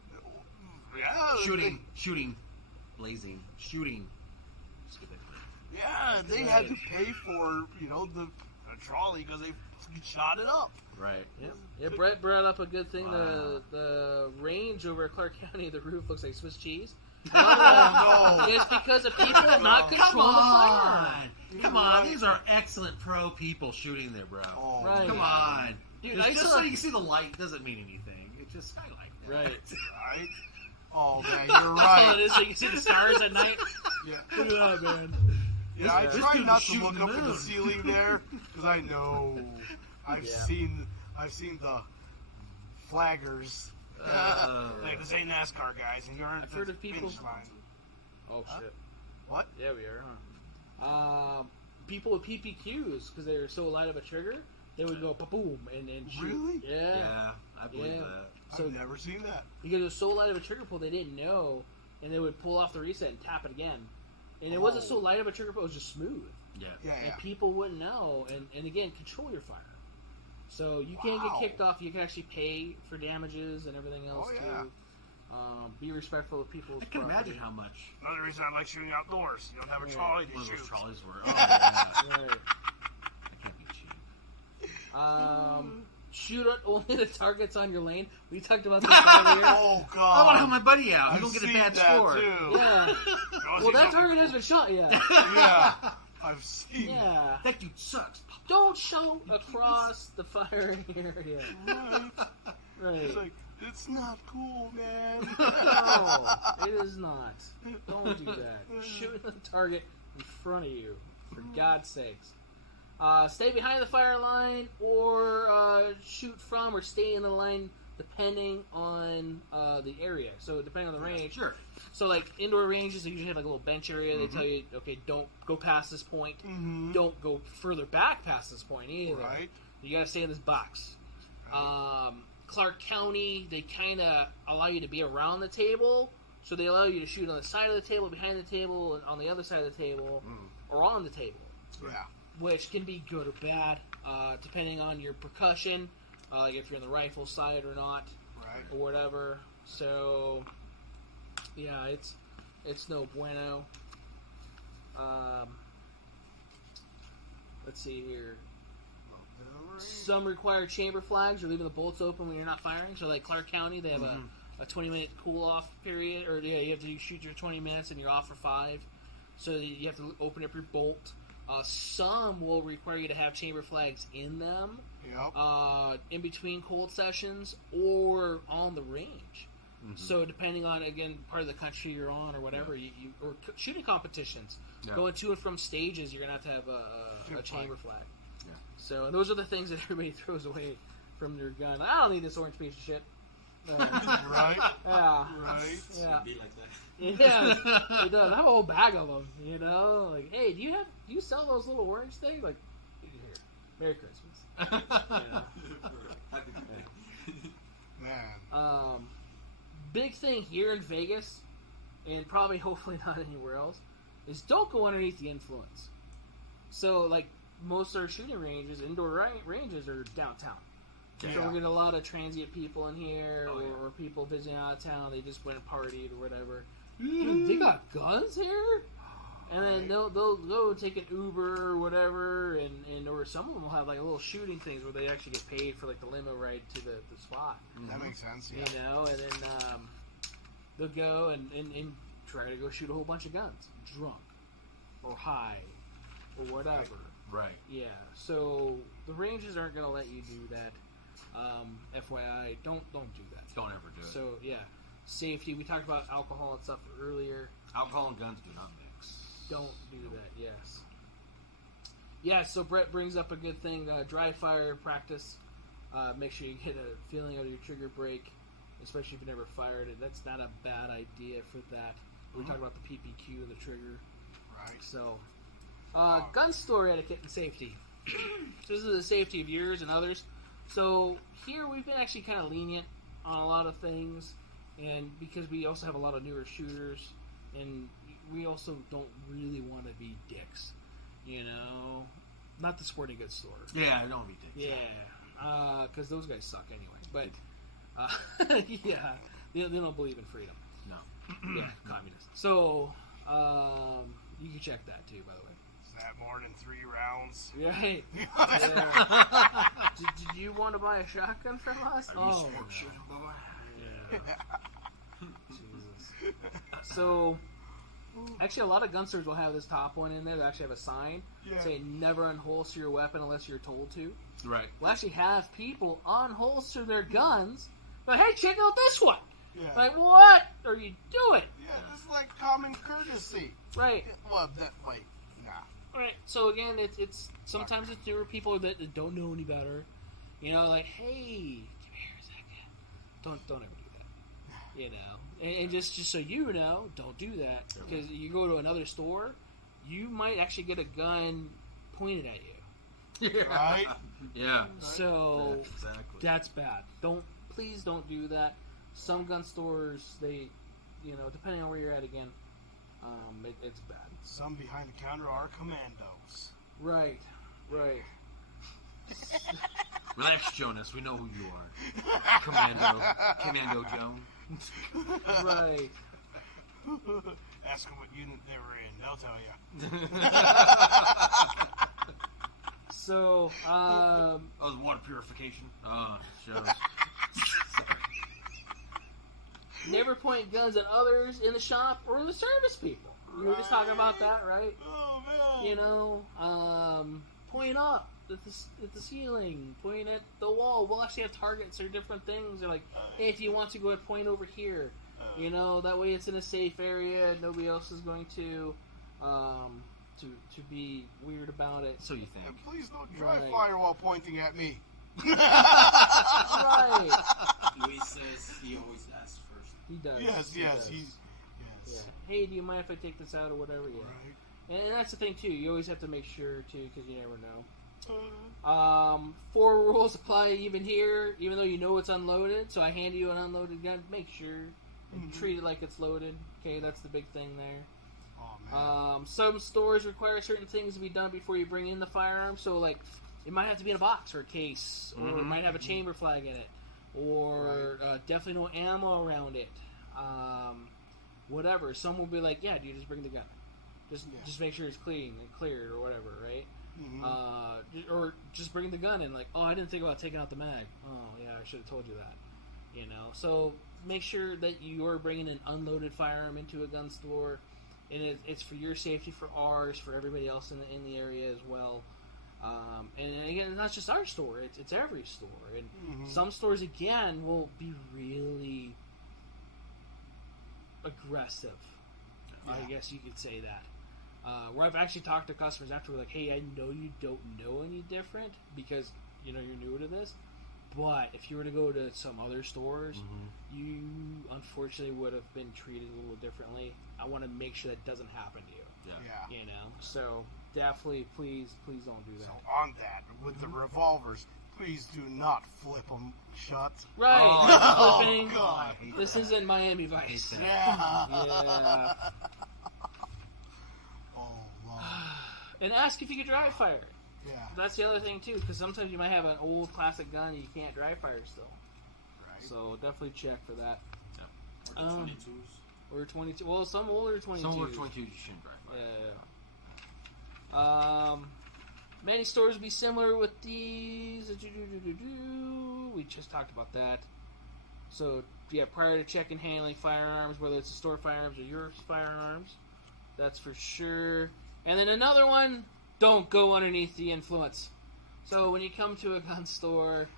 Yeah. Shooting, blazing, shooting. Yeah, they had to pay for the trolley because they shot it up. Right. Yeah, Brett brought up a good thing. Wow. The range over at Clark County, the roof looks like Swiss cheese. Oh, It's because of people not controlling the firearm. Come on, these are excellent pro people shooting there, bro. Oh, Right. Come on. Dude, just I just saw- so you can see the light doesn't mean anything. It's just skylight. Right. Right? Oh, man, you're Oh, right. it is like you see the stars at night. Yeah. Look at that, man. Yeah, I This try dude not was to shooting look the up at the moon. ceiling there because I know I've Yeah. seen the flaggers. Like this ain't NASCAR guys, and you're on I've the heard of people- finish line. Oh Huh? shit. What? Yeah, we are, huh? People with PPQs because they're so light of a trigger, they would go boom and shoot. Really? Yeah. Yeah, I believe Yeah. that. So I've never seen that. because it was so light of a trigger pull, they didn't know, and they would pull off the reset and tap it again. And it wasn't so light of a trigger pull; it was just smooth. Yeah. Yeah, And yeah. people wouldn't know. And again, control your fire. So you can't Wow. get kicked off. You can actually pay for damages and everything else Oh, yeah. too. Be respectful of people's I can property. imagine how much Another reason I like shooting outdoors. You don't have a Yeah. trolley to one of those shoot. trolleys were. Oh, yeah. Right. I can't be cheap. Shoot at only the targets on your lane. We talked about this earlier. Oh, I God. want to help my buddy out. He's I've gonna get a seen bad that, score. too. Yeah. Well, that target hasn't been shot yet. Yeah. I've seen Yeah. That dude sucks. Don't show across the firing area. Right. Right. It's like, it's not cool, man. No, it is not. Don't do that. Shoot the target in front of you, for God's sakes. Stay behind the fire line, or shoot from, or stay in the line, depending on the area. So depending on the range. Sure. So like indoor ranges, they usually have like a little bench area. They tell you, okay, don't go past this point. Mhm. Don't go further back past this point either. Right. You gotta stay in this box. Clark County, they kind of allow you to be around the table, so they allow you to shoot on the side of the table, behind the table, and on the other side of the table, or on the table, Yeah. which can be good or bad, depending on your percussion, like if you're on the rifle side or not, Right. or whatever. So, yeah, it's no bueno. Let's see here. Some require chamber flags or leaving the bolts open when you're not firing. So, like Clark County, they have a 20-minute cool-off period. Or, yeah, you have to shoot your 20 minutes and you're off for 5. So, you have to open up your bolt. Some will require you to have chamber flags in them, Yep. in between cold sessions, or on the range. So, depending on, again, part of the country you're on or whatever, or shooting competitions, going to and from stages, you're going to have a chamber flag. Yeah. So, and those are the things that everybody throws away from their gun. I don't need this orange piece of shit. Right. Yeah. Right. Yeah. Be like that. Yeah, it does. I have a whole bag of them, you know? Like, hey, do you sell those little orange things? Like, here, Merry Christmas. Yeah. Happy birthday. Man. Big thing here in Vegas, and probably hopefully not anywhere else, is don't go underneath the influence. So, like, most of our shooting ranges, indoor ranges, are downtown. So Yeah. we're getting a lot of transient people in here, or people visiting out of town. They just went and partied or whatever. Dude, they got guns here, and then they'll go take an Uber or whatever, and or some of them will have like little shooting things where they actually get paid for like the limo ride to the spot. That makes sense. Yeah. You know, and then they'll go and try to go shoot a whole bunch of guns, drunk or high or whatever. Right. Yeah, so the ranges aren't going to let you do that. FYI, don't do that. Don't ever do it. So yeah, safety. We talked about alcohol and stuff earlier. Alcohol and guns do not mix. Don't do that. Yes. Yeah. So Brett brings up a good thing. Dry fire practice. Make sure you get a feeling of your trigger break, especially if you never fired it. That's not a bad idea for that. We talked about the PPQ and the trigger. Right. So, gun store etiquette and safety. This is the safety of yours and others. So here we've been actually kind of lenient on a lot of things, and because we also have a lot of newer shooters, and we also don't really want to be dicks, you know. Not the sporting goods store. Yeah, don't be dicks. Yeah, because those guys suck anyway. But yeah, they don't believe in freedom. No. Yeah, communists. So you can check that too, by the way. Is that more than 3 rounds? Right. Yeah. Did you want to buy a shotgun from us? Oh, yeah. Jesus. So, actually, a lot of gun stores will have this top one in there. They actually have a sign saying "Never unholster your weapon unless you're told to." Right. We'll actually have people unholster their guns, but hey, check out this one. Yeah. Like, what are you doing? Yeah, this is like common courtesy. Right. Well, nah. Right. So again, it's sometimes it's newer people that don't know any better. You know, like, hey, come here a second. Don't ever do that. You know, and just so you know, don't do that, because you go to another store, you might actually get a gun pointed at you. Right? Yeah. So Exactly. that's bad. Please don't do that. Some gun stores, they, you know, depending on where you're at again, it's bad. Some behind the counter are commandos. Right. Relax, Jonas. We know who you are. Commando Jones. Right. Ask them what unit they were in. They'll tell you. So, That was water purification. Jones. never point guns at others in the shop or the service people. We were just talking about that, right? Oh, man. You know, point up at the ceiling, point at the wall. We'll actually have targets or different things. They're like, hey, if you want to go ahead, point over here. You know, that way it's in a safe area. Nobody else is going to be weird about it. So you think? And please don't dry Right. fire while pointing at me. Right. Luis says he always asks first. He does. Yes, He yes, does. he's... Yeah. Yes. Hey, do you mind if I take this out or whatever? Yeah. Right. And that's the thing too. You always have to make sure too, because you never know. 4 rules apply even here, even though you know it's unloaded. So I hand you an unloaded gun. Make sure and treat it like it's loaded. Okay, that's the big thing there. Oh, man. Some stores require certain things to be done before you bring in the firearm. So like, it might have to be in a box or a case, or it might have a chamber flag in it, or definitely no ammo around it. Whatever. Some will be like, yeah, dude, just bring the gun. Just make sure it's clean and cleared or whatever, right? Or just bring the gun in. Like, oh, I didn't think about taking out the mag. Oh, yeah, I should have told you that. You know, so make sure that you're bringing an unloaded firearm into a gun store, and it's for your safety, for ours, for everybody else in the area as well. And again, it's not just our store; it's every store. And some stores again will be really aggressive. I guess you could say that. Where I've actually talked to customers after, like, hey, I know you don't know any different because you know you're newer to this. But if you were to go to some other stores, you unfortunately would have been treated a little differently. I want to make sure that doesn't happen to you. Yeah. You know, so definitely, please don't do that. So on that, with the revolvers, please do not flip them shut. Right, flipping. God. This isn't Miami Vice. Yeah. Yeah. Oh, Lord. And ask if you could dry fire it. Yeah. That's the other thing too, because sometimes you might have an old classic gun and you can't dry fire still. Right. So definitely check for that. Or the 22s. Or 22. Well, some older 22s. Some older 22s you shouldn't drive by. Yeah. Many stores will be similar with these. We just talked about that. So yeah, prior to checking handling firearms, whether it's the store firearms or your firearms, that's for sure. And then another one. Don't go underneath the influence. So when you come to a gun store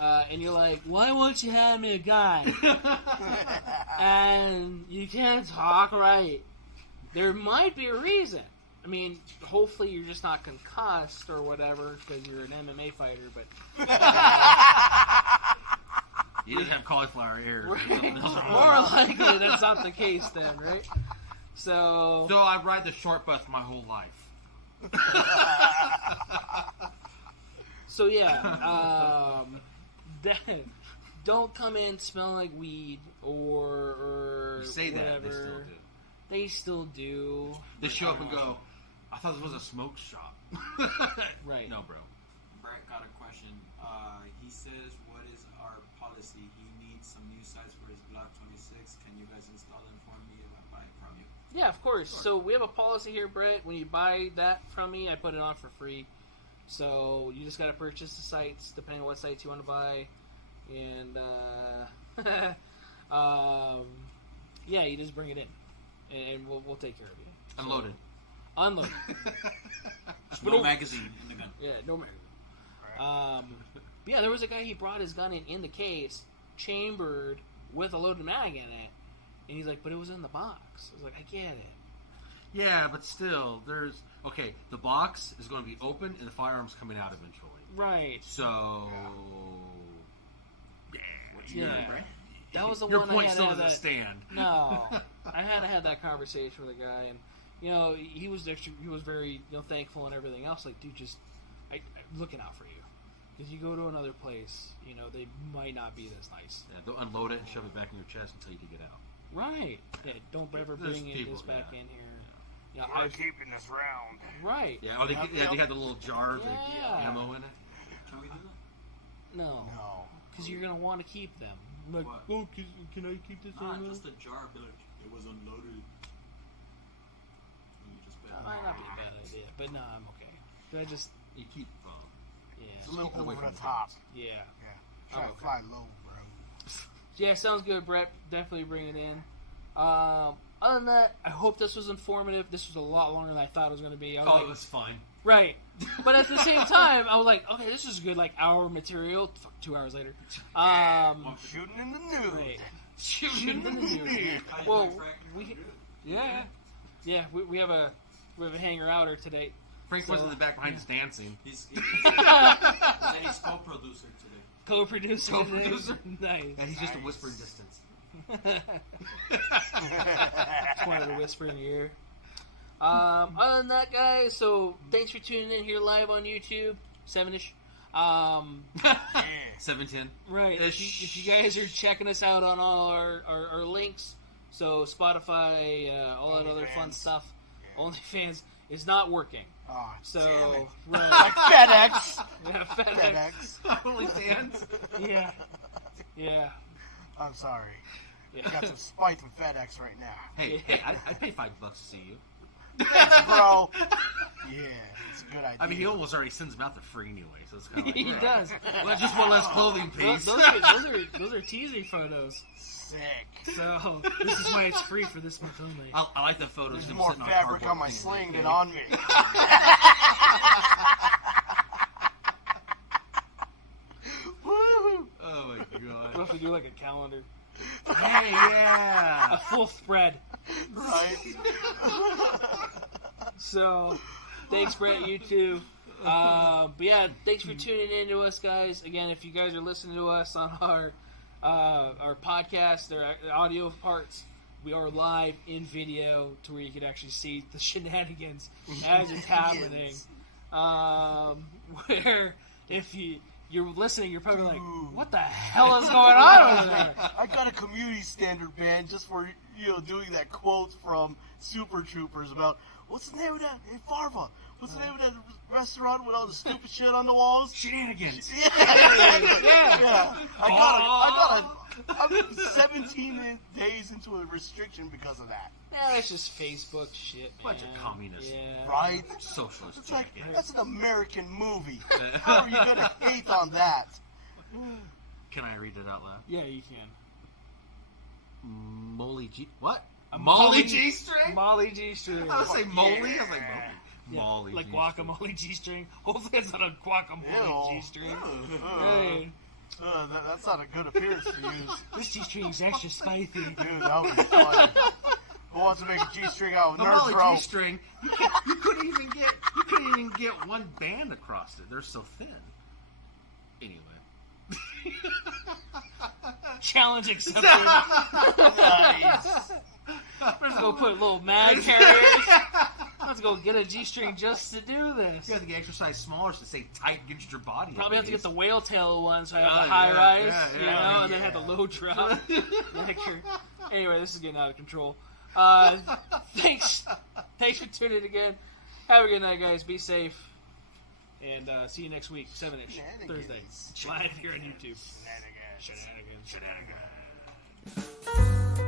and you're like, why won't you hand me a gun? And you can't talk right. There might be a reason. I mean, hopefully you're just not concussed or whatever because you're an MMA fighter, but... You just have cauliflower ears. More likely that's not the case then, right? So... I ride the short bus my whole life. So yeah, don't come in smelling like weed or You say whatever. that, They still do. they show up and go, I thought this was a smoke shop. Right. No, bro. Brett got a question. He says, what is our policy? He needs some new sights for his Glock 26. Can you guys install them for me if I buy it from you? Yeah, of course. So we have a policy here, Brett. When you buy that from me, I put it on for free. So you just got to purchase the sights, depending on what sites you want to buy, and yeah, you just bring it in, and we'll take care of you. Unloaded. Unloaded. No magazine in the gun. Yeah, no magazine. But yeah, there was a guy. He brought his gun in the case, chambered with a loaded mag in it, and he's like, "But it was in the box." I was like, "I get it." Yeah, but still, the box is going to be open and the firearm's coming out eventually. Right. So, Yeah. That was the your one point I had still to have doesn't that. stand. No, I had to have that conversation with a guy, and he was very thankful and everything else. Like, dude, just I'm looking out for you. If you go to another place, they might not be this nice. Yeah, they'll unload it and shove it back in your chest until you can get out. Right. Yeah, don't ever There's bring people, this back yeah. in here. I'm keeping this round. Right. Yeah, they had the little jar of the Yeah. ammo in it. Can we do that? No. No. Because you're going to want to keep them. Like, What? oh, can I keep this Nah, on? just a jar. Be like, it was unloaded. And you just That might not be a bad idea, but no, I'm okay. I just, You keep It's a yeah. little keep it away over from the the top. Yeah. Try Oh, to okay. fly low, bro. Yeah, sounds good, Brett. Definitely bring it in. Other than that, I hope this was informative. This was a lot longer than I thought it was going to be. I was Oh, like, it was fine. right. But at the same time, I was like, okay, this is good, hour material. 2 hours later. Shooting in the nude. Right. Shooting in the nude. Well, we have a hanger-outer today. Frank was in the back behind us dancing. He's co-producer today. Co-producer. Co-producer? Nice. And he's just a whispering distance. Wanted to whisper in your ear. Other than that, guys, so thanks for tuning in here live on YouTube, 7-ish. 710. Right. If you guys are checking us out on all our links, so Spotify, all that other fun stuff, OnlyFans is not working. Oh, So, damn it. right. Like FedEx. Yeah, FedEx. FedEx. OnlyFans. Yeah. Yeah. I'm sorry. Yeah. Got some spite from FedEx right now. Hey, I'd pay $5 to see you. Bro. Yeah, it's a good idea. I mean, he almost already sends them out for free anyway, so it's kind of like, He does. well, just one less clothing piece. Those are teaser photos. Sick. So this is why it's free for this month only. I like the photos There's of him more sitting on fabric cardboard on my things sling like than that. on me. Woo! Oh my We'll god. have to do like a calendar, Hey, a yeah. full spread. Right? So, thanks, Brett. You too. But yeah, thanks for tuning in to us, guys. Again, if you guys are listening to us on our podcast, our audio parts, we are live in video to where you can actually see the shenanigans as it's happening. Where if you're listening, you're probably like, "What the hell is going on over there?" I got a community standard band just for doing that quote from Super Troopers about what's the name of that in Farva? What's the name of that restaurant with all the stupid shit on the walls? Shenanigans. Yeah. I'm 17 days into a restriction because of that. Yeah, that's just Facebook shit, man. Bunch of communists. Yeah. Right? Socialist. It's like, jacket. that's an American movie. How are you going to hate on that? Can I read it out loud? Yeah, you can. Molly G. What? A Molly G string? Molly G string. I was like Molly. I was like Molly. Yeah, Molly like G-string. guacamole G string. Hopefully it's not a guacamole Ew. G string. Hey, That's not a good appearance to use. this G string is extra spicy. Dude, that would be funny. Who wants to make a G-string out of The nerve Molly rope? G string. You couldn't even get one band across it. They're so thin. Anyway. Challenge accepted. Nice. We're just gonna put little mag carriers. have to go get a G-string just to do this. You have to get exercise smaller to stay tight against your body. Probably have to get the whale tail one so I have Oh, the high yeah, rise, yeah, you yeah. know, and then have the low drop. Anyway, this is getting out of control. Thanks for tuning in again. Have a good night, guys. Be safe. And see you next week, 7-ish, Thursday. Live here on YouTube. Shenanigans.